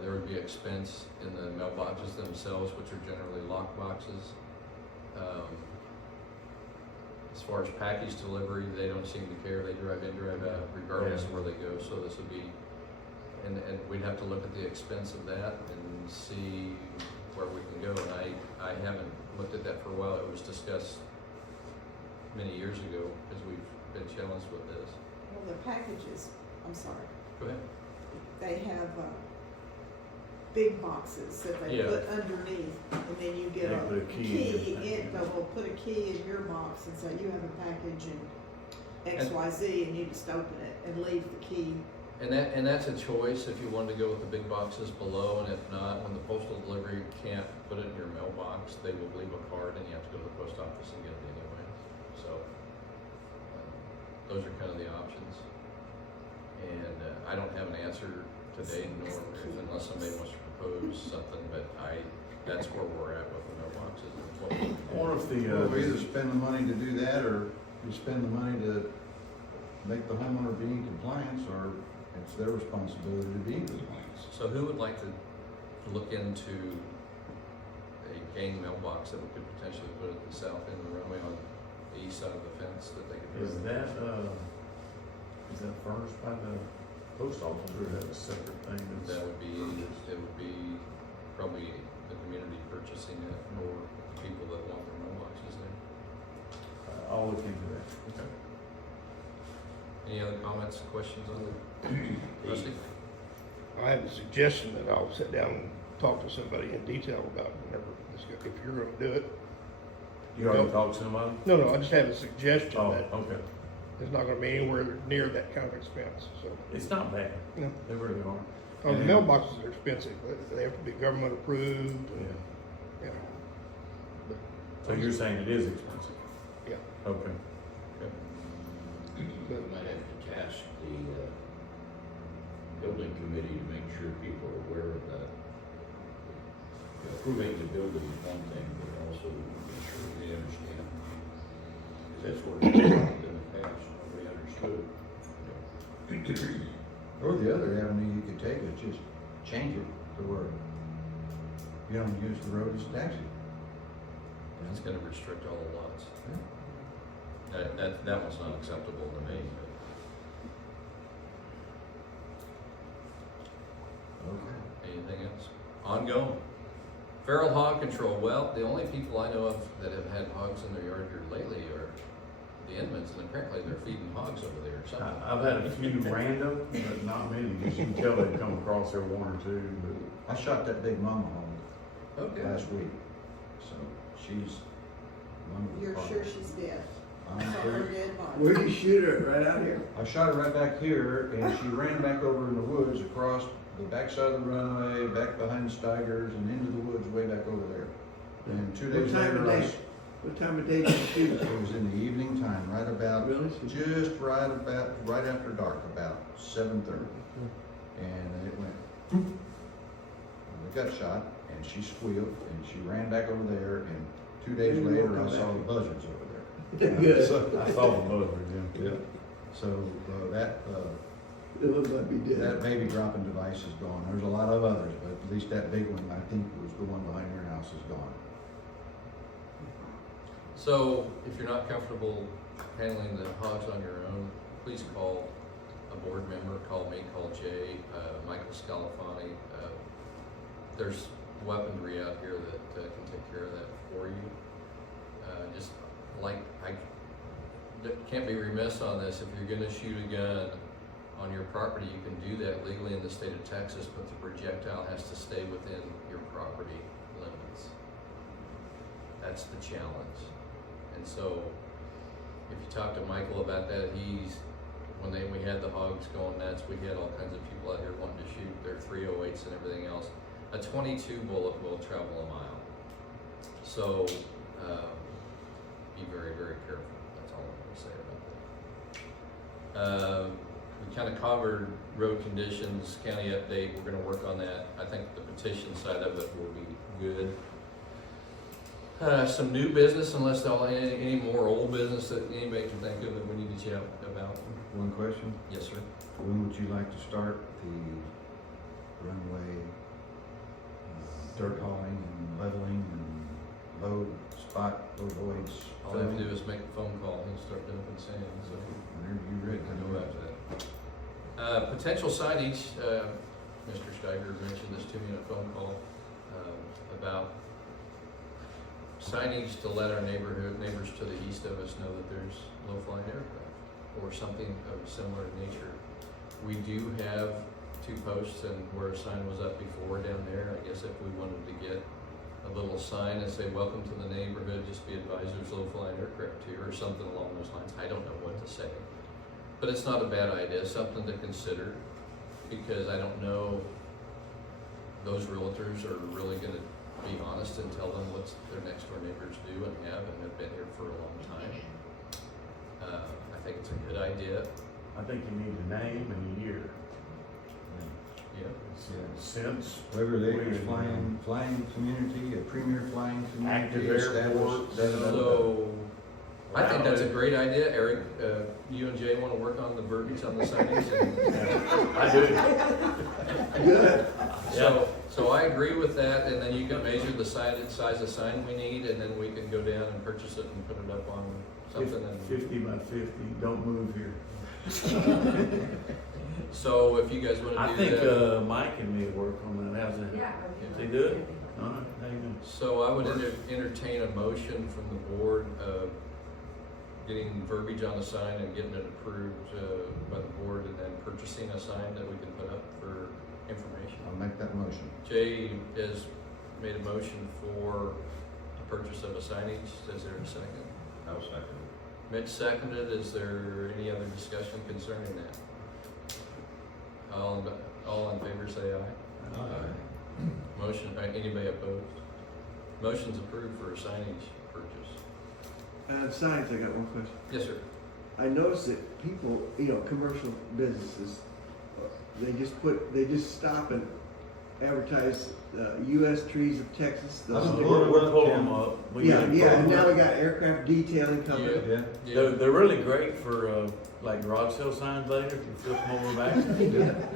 There would be expense in the mailboxes themselves, which are generally lock boxes. As far as package delivery, they don't seem to care. They drive in, drive out, regardless of where they go. So this would be, and we'd have to look at the expense of that and see where we can go. And I haven't looked at that for a while. It was discussed many years ago because we've been challenged with this. Well, the packages, I'm sorry, Go ahead. they have, big boxes that they Yeah. put underneath, and then you get They a put a key in. they'll put a key in your box and say, you have a package in XYZ, and you just open it and leave the key. And that's a choice if you wanted to go with the big boxes below, and if not, when the postal delivery can't put it in your mailbox, they will leave a card and you have to go to the post office and get it anyway. So, those are kind of the options. And I don't have an answer today, nor unless somebody wants to propose something, but that's where we're at with the mailboxes. And what we- Or if the, Well, we either spend the money to do that, or we spend the money to make the homeowner be in compliance, or it's their responsibility to be in compliance. So who would like to look into a gang mailbox that we could potentially put at the south end of the runway on the east side of the fence that they could? is that furnished by the post office, or is that a separate thing? That would be, it would be probably the community purchasing it, or people that want their mailboxes there. I'll look into that. Okay. Any other comments, questions on the Rusty? I have a suggestion that I'll sit down and talk to somebody in detail about whenever, if you're gonna do it. You already talked to somebody? No, I just have a suggestion Oh, that okay. it's not gonna be anywhere near that kind of expense, so. It's not bad. No. They really are. Oh, the mailboxes are expensive, they have to be government approved, Yeah. yeah. But- So you're saying it is expensive? Yeah. Okay. We might have to task the, building committee to make sure people are aware of that. Approving the building is one thing, but also make sure they understand. Because that's what it's been in the past, nobody understood. Or the other avenue you could take is just change it to where you don't use the road as a taxi. It's gonna restrict all the lots. That one's not acceptable to me. Okay. Anything else? Ongoing. Feral hog control. Well, the only people I know of that have had hogs in their yard here lately are the Inmans, and apparently they're feeding hogs over there or something. I've had a few random, but not many. As you can tell, they've come across there one or two, but I shot that big mama hog Okay. last week, so she's one of the. You're sure problems. she's dead? I'm Saw pretty- her dead body. Where'd you shoot her? Right out here? I shot her right back here, and she ran back over in the woods, across the backside of the runway, back behind Steigers, and into the woods way back over there. And 2 days What time later, of I day? What time of day did you shoot her? it was in the evening time, right about, Really? just right after dark, about 7:30. And then it went, and the gut shot, and she squealed, and she ran back over there, and 2 days Maybe we'll later, I come saw back. the buzzards over there. Good. I saw the buzzards, yeah. So, that, It looked like he that did. baby dropping device is gone. There's a lot of others, but at least that big one, I think was the one behind your house, is gone. So if you're not comfortable handling the hogs on your own, please call a board member, call me, call Jay, Michael Scalafani. There's weaponry out here that can take care of that for you. Just like, I can't be remiss on this, if you're gonna shoot a gun on your property, you can do that legally in the state of Texas, but the projectile has to stay within your property limits. That's the challenge. And so, if you talk to Michael about that, when we had the hogs going nuts, we had all kinds of people out here wanting to shoot their 308s and everything else. A 22 bullet will travel a mile. So, be very, very careful. That's all I'm gonna say about that. kind of covered road conditions, county update, we're gonna work on that. I think the petition side of it will be good. Some new business, unless there's any more old business that anybody can think of that we need to chat about. One question, Yes, sir. when would you like to start the runway dirt hauling and leveling and load voids? All I have to do is make a phone call and start dumping sand, so. Whenever you're ready. I know after that. Potential signage, Mr. Steiger mentioned this to me in a phone call, about signage to let our neighbors to the east of us know that there's low-flying aircraft or something of similar nature. We do have 2 posts and where a sign was up before down there. I guess if we wanted to get a little sign and say, welcome to the neighborhood, just be advised there's low-flying aircraft here, or something along those lines. I don't know what to say. But it's not a bad idea, something to consider, because I don't know, those realtors are really gonna be honest and tell them what their next door neighbors do and have been here for a long time. I think it's a good idea. I think you need a name and a year. Yeah. Since. Waverly Acres flying community, a premier flying community. Active established, airport. So, I think that's a great idea. Eric, you and Jay wanna work on the verbiage on the signage? I do. Good. So I agree with that, and then you can measure the size of sign we need, and then we can go down and purchase it and put it up on something. And 50 by 50, don't move here. so if you guys wanna I do think, that. Mike and me work on that, how's that? Yeah. If they do it, all right, how you doing? So I would entertain a motion from the board of getting verbiage on the sign and getting it approved by the board, and then purchasing a sign that we can put up for information. I'll make that motion. Jay has made a motion for the purchase of a signage. Is there a second? I'll second Mitch seconded. Is there any other discussion concerning that? All in favor say aye. Motion, anybody opposed? Motion's approved for a signage purchase. Signs, I got one question. Yes, sir. I noticed that people, commercial businesses, they just stop and advertise, U.S. Trees of Texas. those things. We're pulling them up. Yeah, and now we got aircraft detailing coming. Yeah. Yeah. They're really great for, like garage sale signs later, if you flip them over back.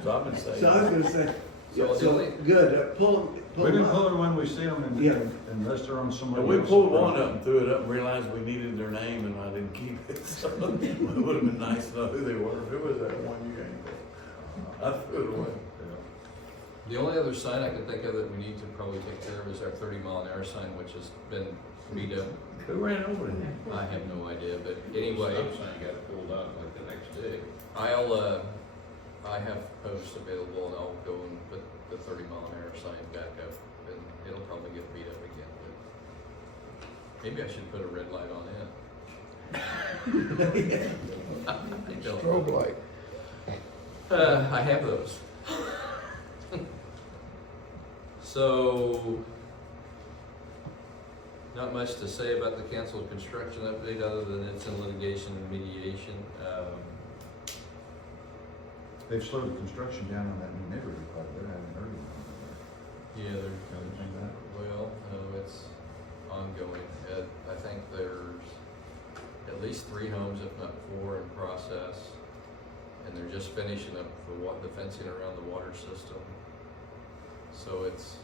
So I've been saying. So I was gonna say, So the only- good, pull We them can up. pull it when we see them Yeah. unless they're on somebody And we else's pulled one property. up and threw it up and realized we needed their name and I didn't keep it. So it would have been nice to know who they were. Who was that one you gave me? I threw it away. The only other sign I can think of that we need to probably take care of is our 30-mile-an-hour sign, which has been beat up. Who ran over there? I have no idea, but anyway, Stop sign got pulled out like the next day. I have posts available and I'll go and put the 30-mile-an-hour sign back up, and it'll probably get beat up again, but maybe I should put a red light on it. I don't. Strobe light. I have those. So, not much to say about the canceled construction update other than it's in litigation and mediation. They've slowed the construction down on that new neighborhood quite a bit. I haven't heard anything. Yeah, they're, Got anything like that? well, it's ongoing. I think there's at least 3 homes, if not 4, in process. And they're just finishing up the fencing around the water system. So it's,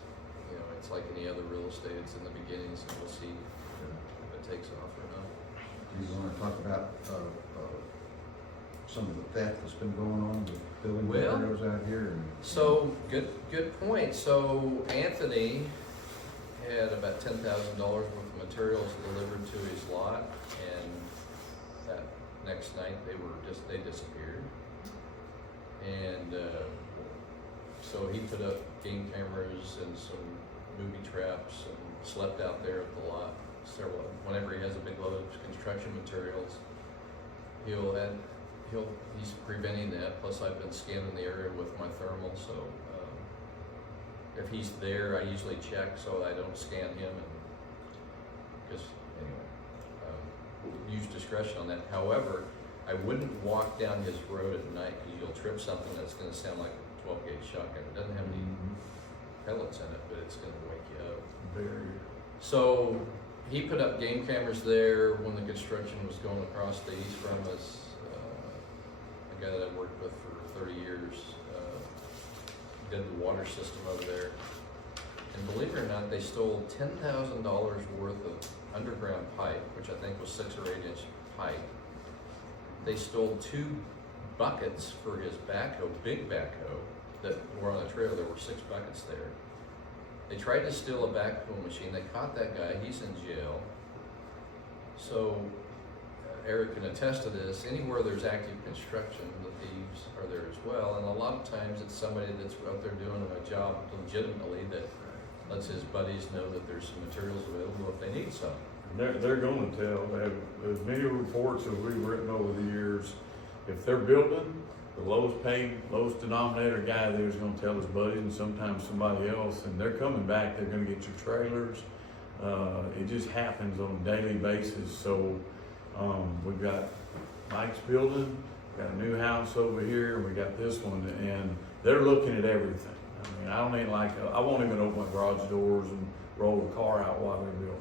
it's like any other real estate. It's in the beginnings, and we'll see if it takes off or not. Do you want to talk about some of the theft that's been going on with building Well, materials out here? So, good point. So Anthony had about $10,000 worth of materials delivered to his lot, and that next night they disappeared. And so he put up game cameras and some movie traps and slept out there at the lot whenever he has a big load of construction materials. He's preventing that. Plus, I've been scanning the area with my thermal, so if he's there, I usually check so I don't scan him. And use discretion on that. However, I wouldn't walk down his road at night, because you'll trip something that's gonna sound like a 12-gauge shotgun. It doesn't have any pellets in it, but it's gonna wake you up. Very. So, he put up game cameras there when the construction was going across the east from us. A guy that I worked with for 30 years, did the water system over there. And believe it or not, they stole $10,000 worth of underground pipe, which I think was 6 or 8 inch pipe. They stole 2 buckets for his backhoe, big backhoe, that were on the trailer. There were 6 buckets there. They tried to steal a backhoe machine. They caught that guy. He's in jail. So Eric can attest to this. Anywhere there's active construction, the thieves are there as well. And a lot of times it's somebody that's out there doing a job legitimately that lets his buddies know that there's some materials available if they need some. They're gonna tell, as many reports as we've written over the years, if they're building, the lowest paid, lowest denominator guy there is gonna tell his buddies and sometimes somebody else, and they're coming back, they're gonna get your trailers. It just happens on a daily basis, so, we've got Mike's building, we got a new house over here, and we got this one, and they're looking at everything. I mean, I don't even I won't even open my garage doors and roll the car out while they're building.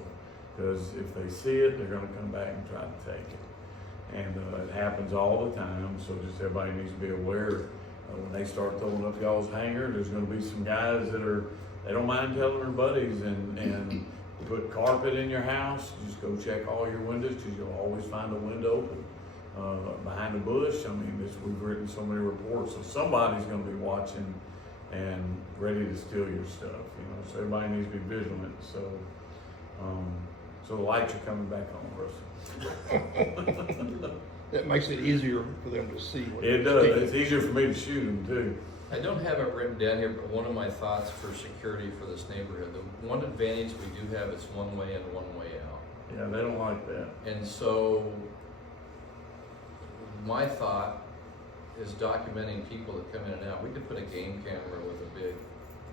Because if they see it, they're gonna come back and try to take it. And it happens all the time, so just everybody needs to be aware. When they start throwing up y'all's hanger, there's gonna be some guys they don't mind telling their buddies and put carpet in your house. Just go check all your windows, because you'll always find a window behind a bush. I mean, we've written so many reports, so somebody's gonna be watching and ready to steal your stuff, so everybody needs to be vigilant, so the lights are coming back on, Russell. That makes it easier for them to see. What It they're does, stealing. it's easier for me to shoot them too. I don't have it written down here, but one of my thoughts for security for this neighborhood, the one advantage we do have is one way in, one way out. Yeah, they don't like that. And so, my thought is documenting people that come in and out. We could put a game camera with a big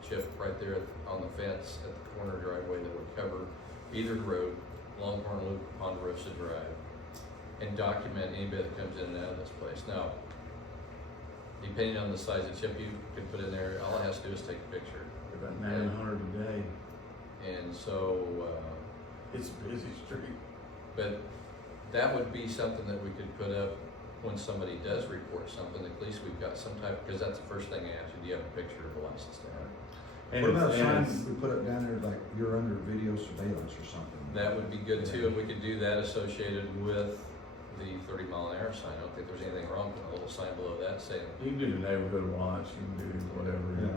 chip right there on the fence at the corner driveway that would cover either road, Longhorn Loop, Ponderosa Drive, and document anybody that comes in and out of this place. Now, depending on the size of chip you could put in there, all it has to do is take a picture. About 900 a day. And so, It's a busy street. but that would be something that we could put up when somebody does report something. At least we've got some type, because that's the first thing I ask you, do you have a picture of the license to have? And What about it's- signs we put up down there, like you're under video surveillance or something? That would be good too, and we could do that associated with the 30-mile-an-hour sign. I don't think there's anything wrong with a little sign below that saying. You can do the neighborhood watch, you can do whatever, Yeah.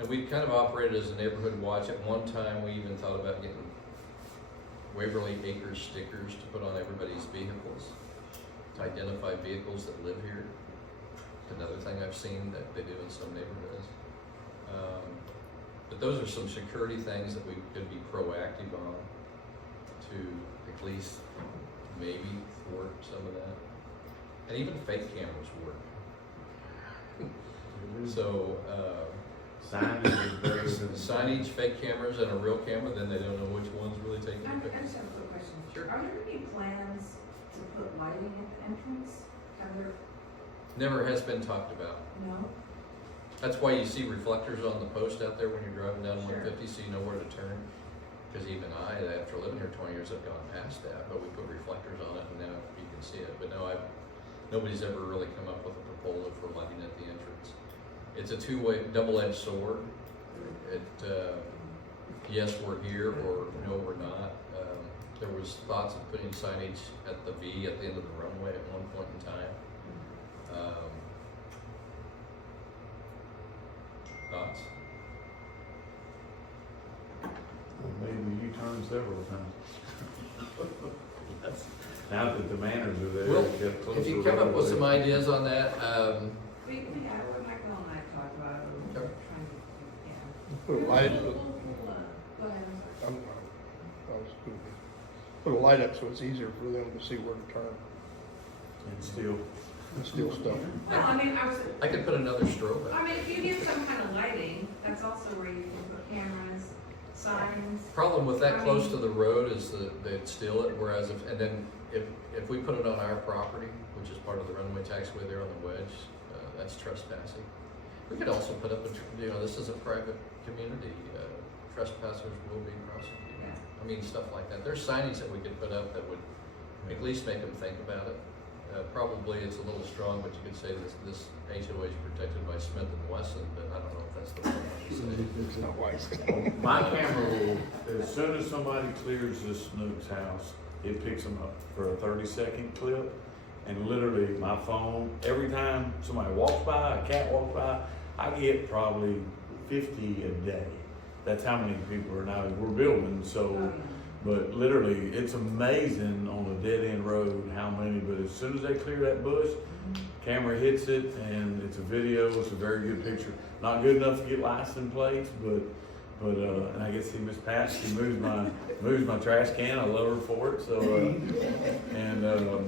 And we kind of operated as a neighborhood watch. At one time, we even thought about getting Waverly Acres stickers to put on everybody's vehicles, to identify vehicles that live here. Another thing I've seen that they do in some neighborhoods. But those are some security things that we could be proactive on to at least maybe thwart some of that. And even fake cameras work. So, Signage is very good. signage, fake cameras, and a real camera, then they don't know which one's really taking I the just picture. have a quick question. Sure. Are there any plans to put lighting at the entrance? Are there, Never has been talked about. no? That's why you see reflectors on the post out there when you're driving down Sure. 150, so you know where to turn. Because even I, after living here 20 years, I've gone past that, but we put reflectors on it, and now you can see it. But no, nobody's ever really come up with a proposal for lighting at the entrance. It's a two-way, double-edged sword. Yes, we're here, or no, we're not. There was thoughts of putting signage at the V at the end of the runway at one point in time. Thoughts? Maybe U-turn several times. Now that the manners are there, Well, get closer. if you come up with some ideas on that, Michael and I talked about it, we're Sure. trying to, yeah. Put a light, Go ahead, I'm sorry. I was gonna put a light up so it's easier for them to see where to turn And still, and steal stuff. Well, I mean, I could put another strobe up. I mean, if you give some kind of lighting, that's also where you can put cameras, signs. Problem with that close to the road is that they'd steal it, whereas and then if we put it on our property, which is part of the runway taxiway there on the wedge, that's trespassing. We could also put up this is a private community, trespassers will be prosecuted. Yeah. I mean, stuff like that. There's signage that we could put up that would at least make them think about it. Probably it's a little strong, but you could say this HOA is protected by Smith and Wesson, but I don't know if that's the one I should say. It's not wise. My camera will, as soon as somebody clears this Snook's house, it picks them up for a 30-second clip. And literally my phone, every time somebody walks by, a cat walks by, I get probably 50 a day. That's how many people are now, we're building, so, Oh, yeah. but literally, it's amazing on a dead end road how many, but as soon as they clear that bush, camera hits it and it's a video, it's a very good picture. Not good enough to get license plates, but and I get to see Miss Pat, she moves my trash can, I love her for it, so,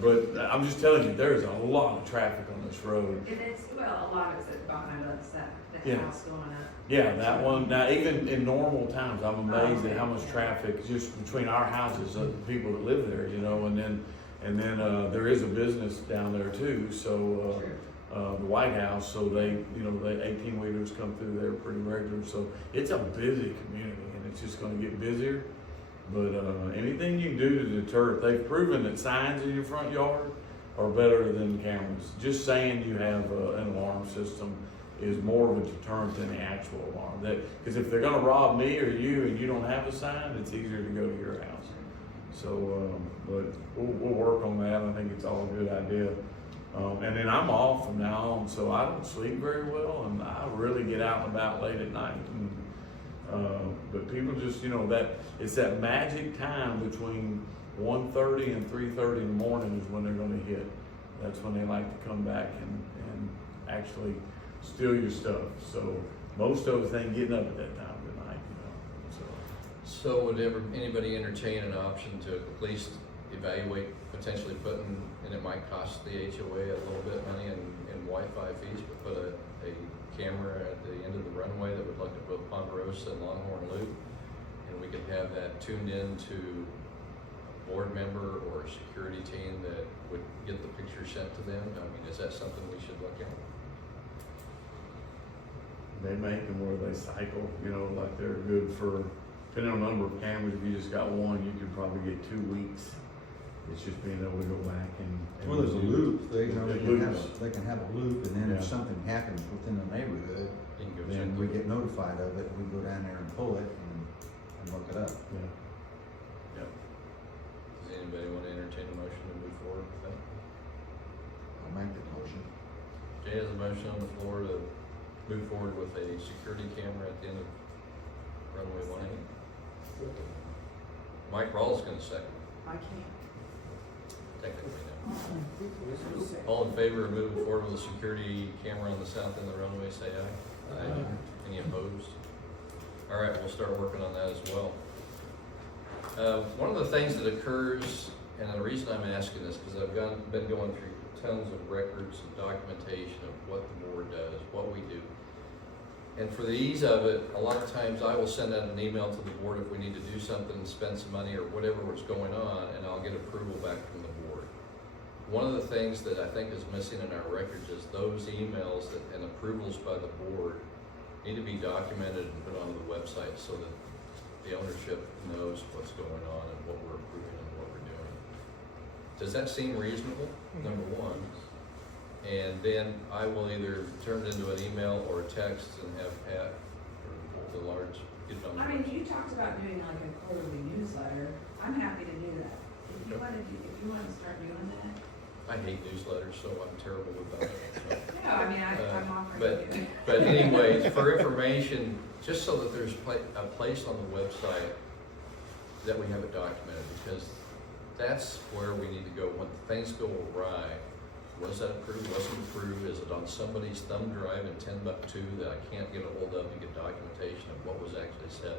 but I'm just telling you, there's a lot of traffic on this road. And it's, well, a lot of it's behind us, that Yeah. house going up. Yeah, that one, now even in normal times, I'm amazed at how much traffic just between our houses, the people that live there, and then there is a business down there too, so, the White House, so they 18-wheelers come through there pretty regular, so it's a busy community and it's just gonna get busier. But, anything you can do to deter it, they've proven that signs in your front yard are better than cameras. Just saying you have an alarm system is more of a deterrent than the actual alarm. Because if they're gonna rob me or you and you don't have a sign, it's easier to go to your house. So, but we'll work on that. I think it's all a good idea. And then I'm off from now on, so I don't sleep very well, and I really get out and about late at night. But people just, that it's that magic time between 1:30 and 3:30 in the morning is when they're gonna hit. That's when they like to come back and actually steal your stuff. So most of us ain't getting up at that time of the night, So would anybody entertain an option to at least evaluate potentially putting, and it might cost the HOA a little bit of money in Wi-Fi fees, but put a camera at the end of the runway that would look at both Ponderosa and Longhorn Loop, and we could have that tuned in to a board member or a security team that would get the picture sent to them? I mean, is that something we should look at? They make them where they cycle, like they're good for, depending on the number of cameras, if you just got one, you could probably get 2 weeks. It's just being able to go back and. Well, there's a loop, they can Loops. have a loop, and then if Yeah. something happens within the neighborhood, You can go then check we it. get notified of it, we go down there and pull it and look it up. Yeah. Does anybody want to entertain a motion to move forward with that? I'll make the motion. Jay has a motion on the floor to move forward with a security camera at the end of runway 180. Mike Rawls gonna second, I can't. technically now. All in favor of moving forward with a security camera on the south end of the runway, say aye. Aye. Any opposed? All right, we'll start working on that as well. One of the things that occurs, and the reason I'm asking this, because I've been going through tons of records and documentation of what the board does, what we do. And for the ease of it, a lot of times I will send out an email to the board if we need to do something, spend some money or whatever was going on, and I'll get approval back from the board. One of the things that I think is missing in our records is those emails and approvals by the board need to be documented and put onto the website so that the ownership knows what's going on and what we're approving and what we're doing. Does that seem reasonable? Number one. And then I will either turn it into an email or a text and have Pat or the large get it on. I mean, you talked about doing like a quarterly newsletter. I'm happy to do that. If you wanna start doing that. I hate newsletters, so I'm terrible with that. So. No, I mean, I'm offering But, to do it. but anyways, for information, just so that there's a place on the website that we have it documented, because that's where we need to go when things go awry. Was that approved? Wasn't approved? Is it on somebody's thumb drive in Timbuktu that I can't get a hold of and get documentation of what was actually said?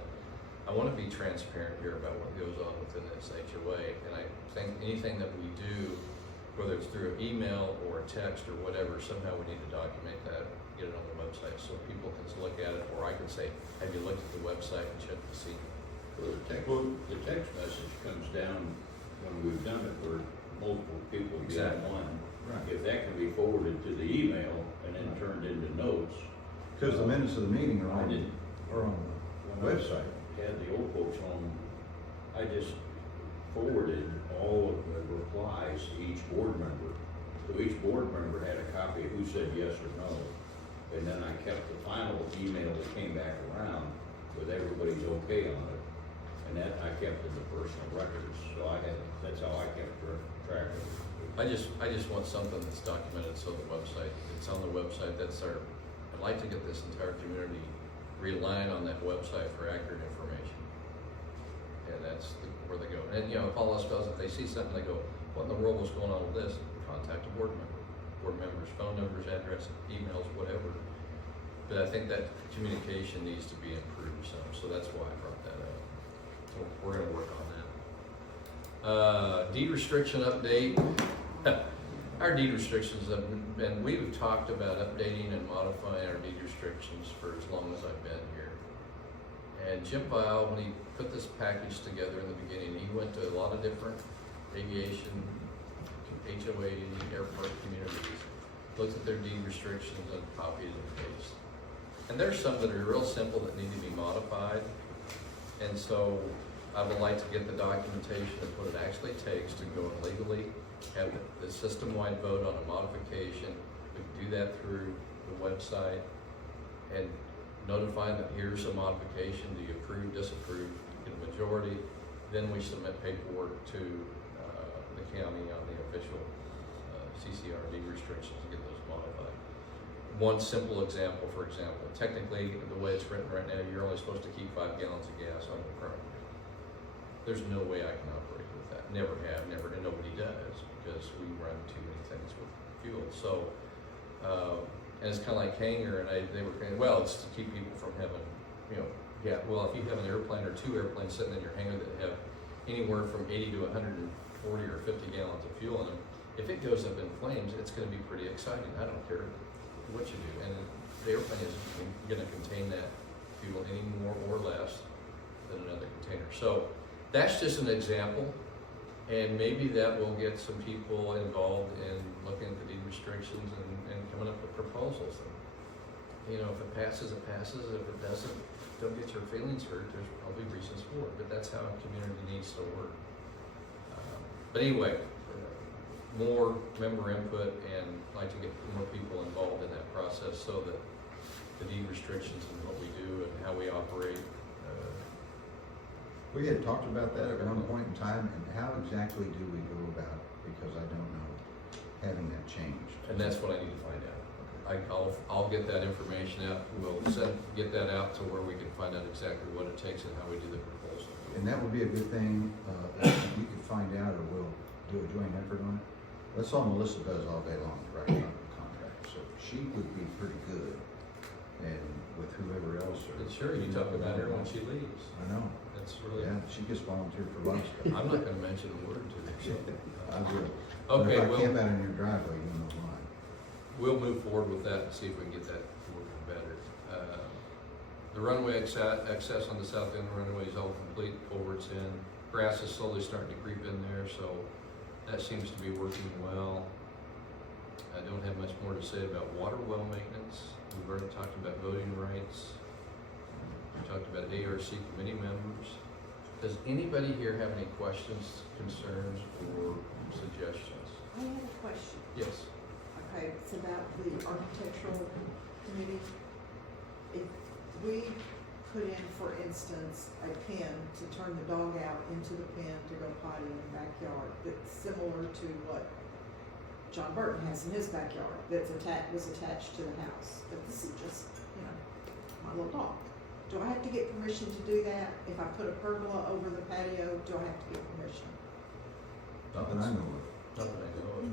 I want to be transparent here about what goes on within this HOA, and I think anything that we do, whether it's through an email or a text or whatever, somehow we need to document that, get it on the website so people can look at it, or I can say, have you looked at the website and checked to see? Well, the text message comes down when we've done it, where multiple people get Exactly. one. Right. If that can be forwarded to the email and then turned into notes. Because the minutes of the meeting are I on, didn't- are on When the I website. had the old folks on, I just forwarded all of the replies to each board member. So each board member had a copy of who said yes or no. And then I kept the final email that came back around with everybody's okay on it. And that I kept in the personal records, so that's how I kept track of it. I just want something that's documented, so the website, it's on the website, I'd like to get this entire community relying on that website for accurate information. And that's where they go. And, you know, if all else fails, if they see something, they go, what in the world was going on with this? Contact a board member, board members, phone numbers, address, emails, whatever. But I think that communication needs to be improved some, so that's why I brought that up. So we're gonna work on that. Deed restriction update. Our deed restrictions have been, we've talked about updating and modifying our deed restrictions for as long as I've been here. And Jim Vile, when he put this package together in the beginning, he went to a lot of different aviation, HOA, airport communities, looked at their deed restrictions and copied and pasted. And there's some that are real simple that need to be modified. And so I would like to get the documentation of what it actually takes to go and legally have the system-wide vote on a modification. We can do that through the website and notify that here's a modification, do you approve, disapprove, get a majority. Then we submit paperwork to the county on the official CCRD restrictions to get those modified. One simple example, for example, technically the way it's written right now, you're only supposed to keep 5 gallons of gas on your property. There's no way I can operate with that. Never have, never, and nobody does, because we run too many things with fuel. So, and it's kind of like hangar, and they were saying, well, it's to keep people from having, you know, yeah, well, if you have an airplane or 2 airplanes sitting in your hangar that have anywhere from 80 to 140 or 50 gallons of fuel in them, if it goes up in flames, it's going to be pretty exciting. I don't care what you do, and the airplane isn't going to contain that fuel any more or less than another container. So that's just an example, and maybe that will get some people involved in looking at the deed restrictions and coming up with proposals. And, you know, if it passes, it passes. If it doesn't, don't get your feelings hurt. There's probably reasons for it, but that's how a community needs to work. But anyway, more member input, and I'd like to get more people involved in that process so that the deed restrictions and what we do and how we operate. We had talked about that at one point in time, and how exactly do we go about it? Because I don't know, having that changed. And that's what I need to find out. I'll get that information out. We'll get that out to where we can find out exactly what it takes and how we do the proposal. And that would be a good thing, if we could find out, or we'll do a joint effort on it. That's all Melissa does all day long, right, on the contract, so she would be pretty good, and with whoever else. But sure, you talk about her when she leaves. I know, That's really, yeah, she gets volunteered for lunch. I'm not gonna mention a word to her. So. I will. Okay, But if I well, camp out in your driveway, you know why. we'll move forward with that and see if we can get that working better. The runway access on the south end runway is all complete, culverts in. Grass is slowly starting to creep in there, so that seems to be working well. I don't have much more to say about water well maintenance. We've already talked about voting rights. We talked about ARC committee members. Does anybody here have any questions, concerns, or suggestions? I have a question. Yes. Okay, it's about the architectural committee. If we put in, for instance, a pen to turn the dog out into the pen to go potty in the backyard, that's similar to what John Burton has in his backyard, that's was attached to the house. But this is just, you know, my little dog. Do I have to get permission to do that? If I put a pergola over the patio, do I have to get permission? Not that I know of. Not that I know of.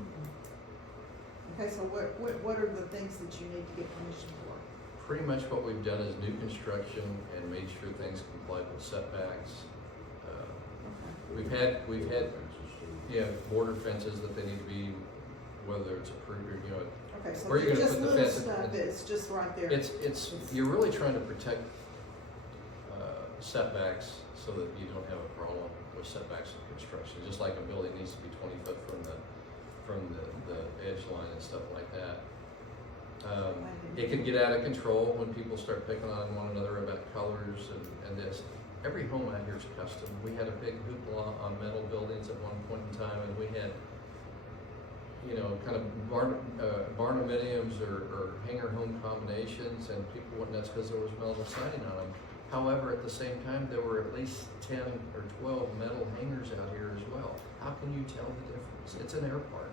Okay, so what are the things that you need to get permission for? Pretty much what we've done is new construction and made sure things comply with setbacks. Okay. We've had, yeah, border fences that they need to be, whether it's approved or, you know, Okay, so where you're gonna just put the little fence. stuff that's just right there. You're really trying to protect setbacks so that you don't have a problem with setbacks of construction, just like a building needs to be 20 foot from the edge line and stuff like that. It can get out of control when people start picking on one another about colors and this. Every home out here is custom. We had a big hoopla on metal buildings at one point in time, and we had, you know, kind of barnuminiums or hanger home combinations, and people went nuts because there was metal siding on them. However, at the same time, there were at least 10 or 12 metal hangers out here as well. How can you tell the difference? It's an air part.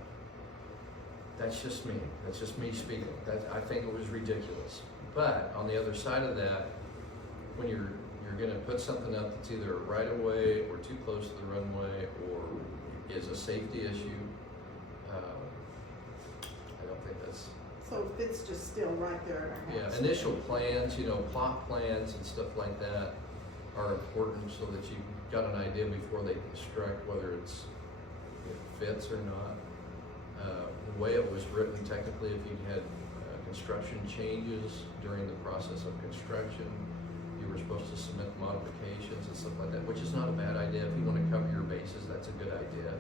That's just me. That's just me speaking. I think it was ridiculous. But on the other side of that, when you're going to put something up that's either right away or too close to the runway or is a safety issue, I don't think that's. So if it's just still right there at our house. Yeah, initial plans, you know, plot plans and stuff like that are important so that you've got an idea before they construct whether it fits or not. The way it was written technically, if you had construction changes during the process of construction, you were supposed to submit modifications and stuff like that, which is not a bad idea. If you want to cover your bases, that's a good idea.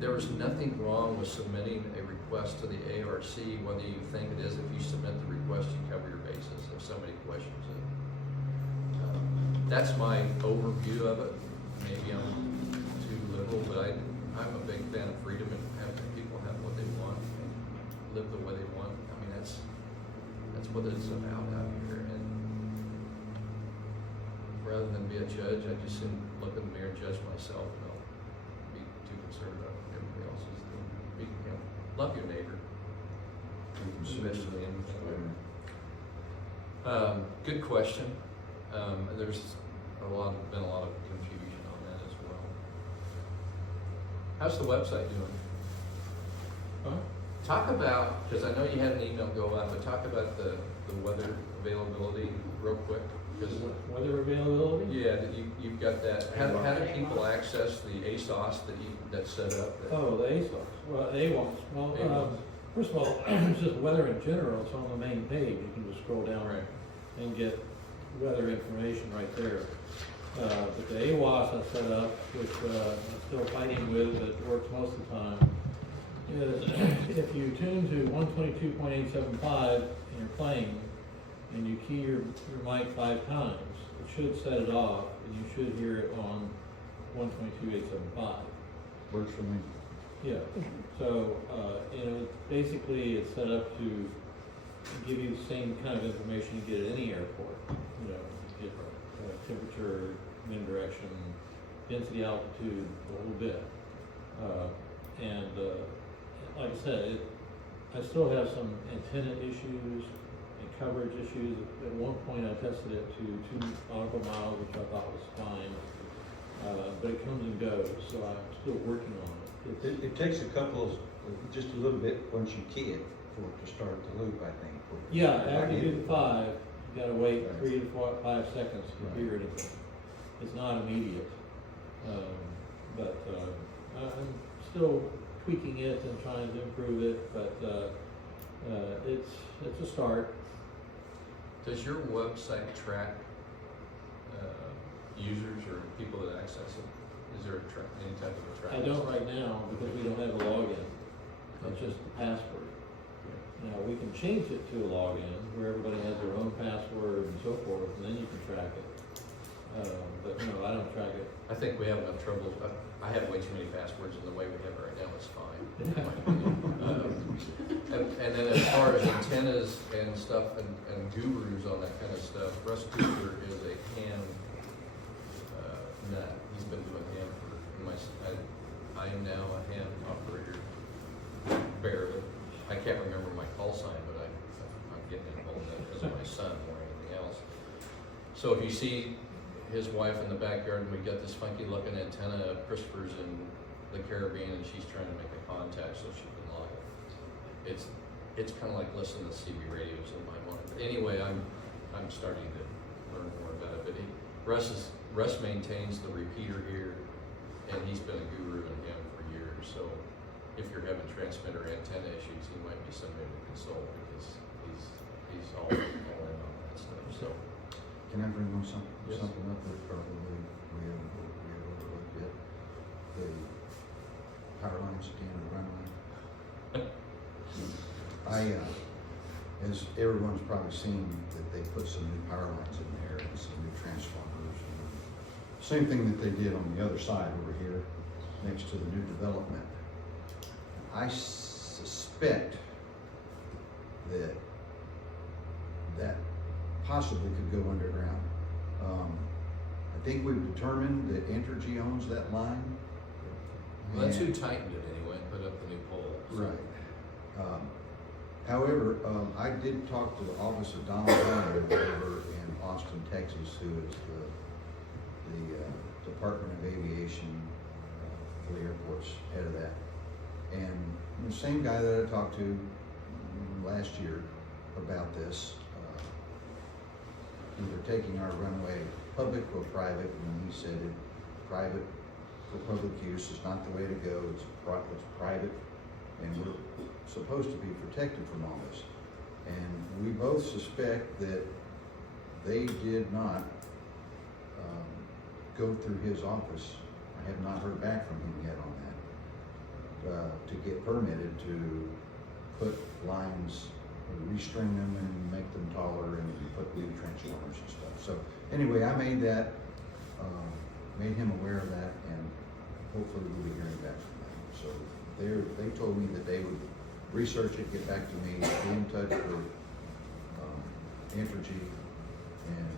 There was nothing wrong with submitting a request to the ARC, whether you think it is. If you submit the request, you cover your bases if somebody questions it. That's my overview of it. Maybe I'm too liberal, but I'm a big fan of freedom and having people have what they want and live the way they want. I mean, that's what it's about out here. And rather than be a judge, I just soon look in the mirror and judge myself, and I'll be too concerned about what everybody else is doing. You know, love your neighbor, especially in good question. There's been a lot of confusion on that as well. How's the website doing? Huh? Talk about, because I know you had an email go out, but talk about the weather availability real quick. Because Weather availability? yeah, you've got that. How do people access the ASOS that's set up? Oh, the ASOS, well, AWOS, well, AWOS. first of all, it's just weather in general, it's on the main page, you can just scroll down Right. and get weather information right there. But the AWOS I set up, which I'm still fighting with, but it works most of the time, is if you tune to 122.875 and you're playing, and you key your mic 5 times, it should set it off, and you should hear it on 122.875. Works for me. Yeah, so, basically it's set up to give you the same kind of information you get at any airport. You know, you get temperature, wind direction, density, altitude, a little bit. Like I said, I still have some antenna issues and coverage issues. At one point I tested it to 2 nautical miles, which I thought was fine. But it comes and goes, so I'm still working on it. It takes just a little bit once you key it for it to start the loop, I think. Yeah, after you do the 5, you gotta wait 3 to 5 seconds to hear anything. It's not immediate. I'm still tweaking it and trying to improve it, but it's a start. Does your website track users or people that access it? Is there any type of a tracking? I don't right now because we don't have a login. It's just the password. Now, we can change it to a login where everybody has their own password and so forth, and then you can track it. But no, I don't track it. I think we have enough trouble. I have way too many passwords, and the way we have it right now is fine. And then as far as antennas and stuff and gurus on that kind of stuff, Russ Cooper is a ham nut. He's been doing ham I am now a ham operator, barely. I can't remember my call sign, but I'm getting involved in that because of my son more than anything else. So if you see his wife in the backyard and we got this funky looking antenna, Christopher's in the Caribbean and she's trying to make a contact so she can log it. It's kind of like listening to CB radios in my mind. But anyway, I'm starting to learn more about it. But Russ maintains the repeater here, and he's been a guru in him for years. So if you're having transmitter antenna issues, he might be somebody to consult because he's all in on that stuff. So Can I bring on something Yes. up that probably we the power lines at the end of the runway. As everyone's probably seen, that they put some new power lines in there and some new transformers. Same thing that they did on the other side over here, next to the new development. I suspect that that possibly could go underground. I think we've determined that Entergy owns that line. Well, that's who And- tightened it anyway, and put up the new pole. so. Right. However, I did talk to the office of Donald Ryan over in Austin, Texas, who is the Department of Aviation for the airport's head of that. And the same guy that I talked to last year about this, either taking our runway public or private, and he said it, private for public use is not the way to go. It's private, and we're supposed to be protected from all this. And we both suspect that they did not go through his office. I have not heard back from him yet on that, to get permitted to put lines, restring them and make them taller and put new transformers and stuff. So anyway, I made that, made him aware of that, and hopefully we'll be hearing back from them. So they told me that they would research it, get back to me, be in touch with Entergy, and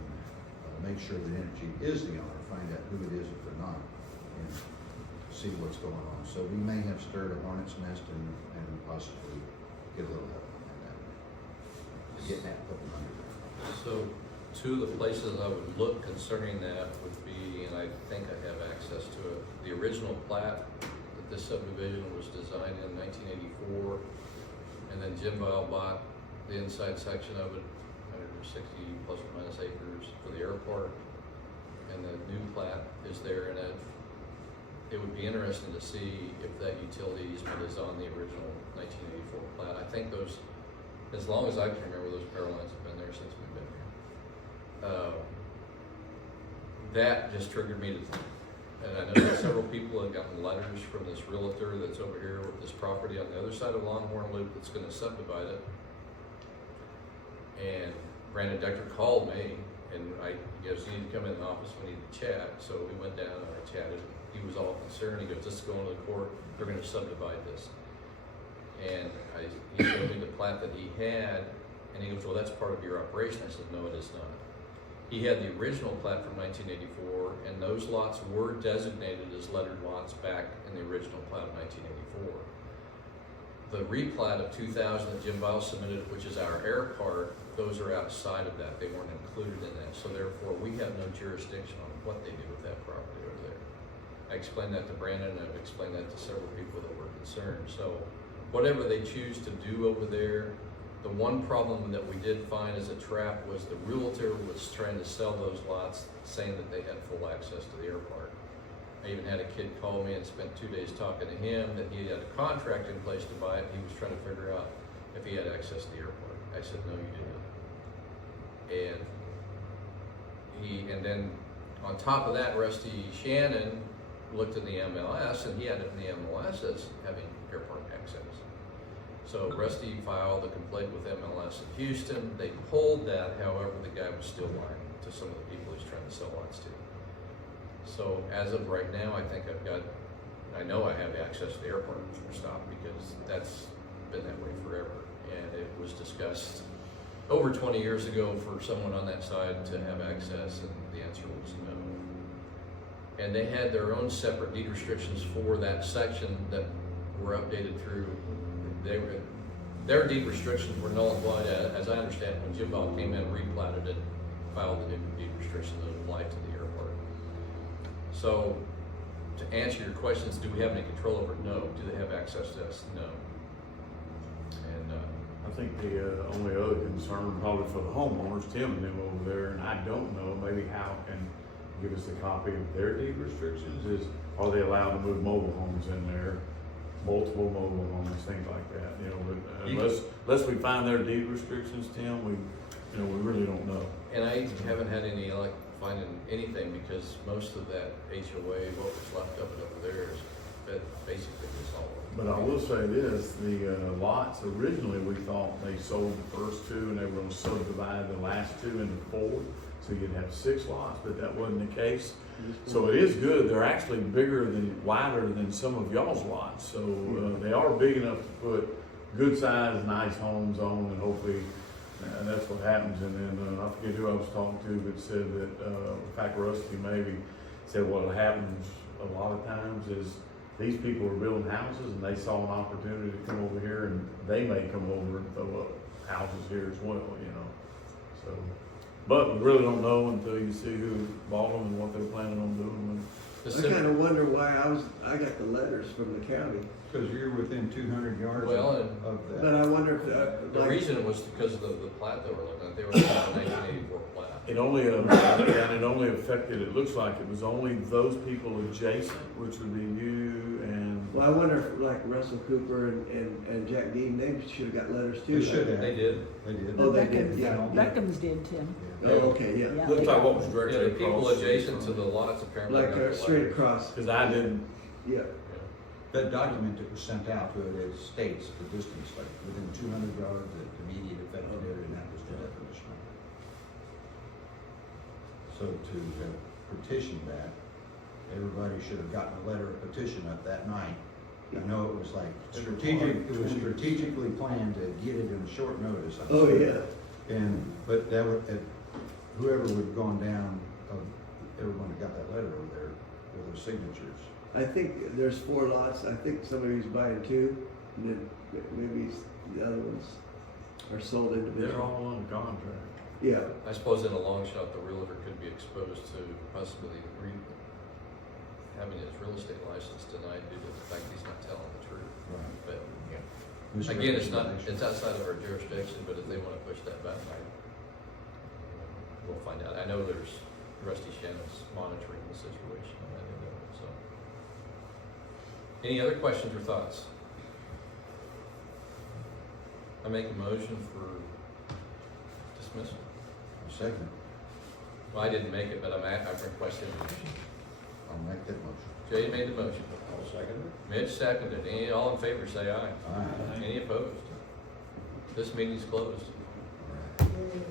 make sure that Entergy is the owner, find out who it is if they're not, and see what's going on. So we may have stirred a hornet's nest and possibly get a little help on that. Getting that put them underground. So, two of the places I would look concerning that would be, and I think I have access to it, the original plat that this subdivision was designed in 1984, and then Jim Bile bought the inside section of it, 160 plus or minus acres for the airport, and the new plat is there in it. It would be interesting to see if that utility easement is on the original 1984 plat. I think those, as long as I can remember, those power lines have been there since we've been here. That just triggered me to think, and I know that several people have gotten letters from this realtor that's over here with this property on the other side of Longhorn Loop that's gonna subdivide it. And Brandon Decker called me, and I guess he needed to come in the office, we needed to chat, so we went down and I chatted. He was all concerned, he goes, this is going to the court, they're gonna subdivide this. And he showed me the plat that he had, and he goes, well, that's part of your operation. I said, no, it is not. He had the original plat from 1984, and those lots were designated as lettered lots back in the original plat of 1984. The replat of 2000 that Jim Bile submitted, which is our air part, those are outside of that. They weren't included in that. So therefore, we have no jurisdiction on what they do with that property over there. I explained that to Brandon, and I've explained that to several people that were concerned. So whatever they choose to do over there, the one problem that we did find as a trap was the realtor was trying to sell those lots, saying that they had full access to the airport. I even had a kid call me and spent 2 days talking to him that he had a contract in place to buy it. He was trying to figure out if he had access to the airport. I said, no, you do not. And then on top of that, Rusty Shannon looked in the MLS, and he had it in the MLS as having airport access. So Rusty filed a complaint with MLS in Houston. They pulled that, however, the guy was still lying to some of the people he's trying to sell lots to. So as of right now, I know I have access to the airport stop, because that's been that way forever. And it was discussed over 20 years ago for someone on that side to have access, and the answer was no. And they had their own separate deed restrictions for that section that were updated through, their deed restrictions were null and void, as I understand, when Jim Bile came in, replatted it, filed the new deed restrictions that applied to the airport. So to answer your questions, do we have any control over it? No. Do they have access to us? No. And I think the only other concern probably for the homeowners, Tim and them over there, and I don't know, maybe Hal can give us a copy of their deed restrictions, is are they allowed to move mobile homes in there? Multiple mobile homes, things like that, but unless we find their deed restrictions, Tim, we really don't know. I haven't had any finding anything because most of that HOA, what was left of it over there is basically just all. But I will say this, the lots, originally we thought they sold the first two and they were gonna subdivide the last two into 4, so you'd have 6 lots, but that wasn't the case. So it is good, they're actually wider than some of y'all's lots, so they are big enough to put good sized, nice homes on, and hopefully that's what happens. And then I forget who I was talking to, but said that, in fact Rusty maybe said what happens a lot of times is these people are building houses and they saw an opportunity to come over here and they may come over and throw up houses here as well, you know. So, but we really don't know until you see who bought them and what they're planning on doing. The I sim- kinda wonder why I got the letters from the county, Because you're within 200 yards Well, of that. but I wonder if, The reason it was because of the plat they were looking at, they were looking at a 1984 plat. It only, it only affected, it looks like it was only those people adjacent, which would be you and. well, I wonder if like Russell Cooper and Jack Dean, they should have got letters too. They should have. They did. They did. Oh, they Beckham's, did, yeah. Beckham's did, Tim. Oh, okay, yeah. Yeah. Looks like what was Yeah, directly the people across. adjacent to the lots apparently Like got the straight letters. across, Cause I didn't, yeah. That document that was sent out to it, it states the distance, like within 200 yards, the immediate affected area, and that was the definition. So to have petitioned that, everybody should have gotten a letter of petition up that night. I know it was like it was strategically planned to get it in short notice. I'm Oh, sure. yeah. But that would, whoever would have gone down, everyone that got that letter over there with their signatures. I think there's 4 lots, I think somebody's buying 2, and then maybe the other ones are sold individually. they're all on contract. Yeah, I suppose in a long shot, the realtor could be exposed to possibly having his real estate license denied due to the fact he's not telling the truth. Right. But again, it's outside of our jurisdiction, but if they want to push that back, we'll find out. I know there's Rusty Shannon's monitoring the situation. I didn't know, so. Any other questions or thoughts? I make a motion for dismissal. Second, Well, I didn't make it, but I'm requesting a motion. I'll make that motion. Jay made the motion. I'll second it. Mitch seconded. Any, all in favor, say aye. Aye. Any opposed? This meeting's closed. All right.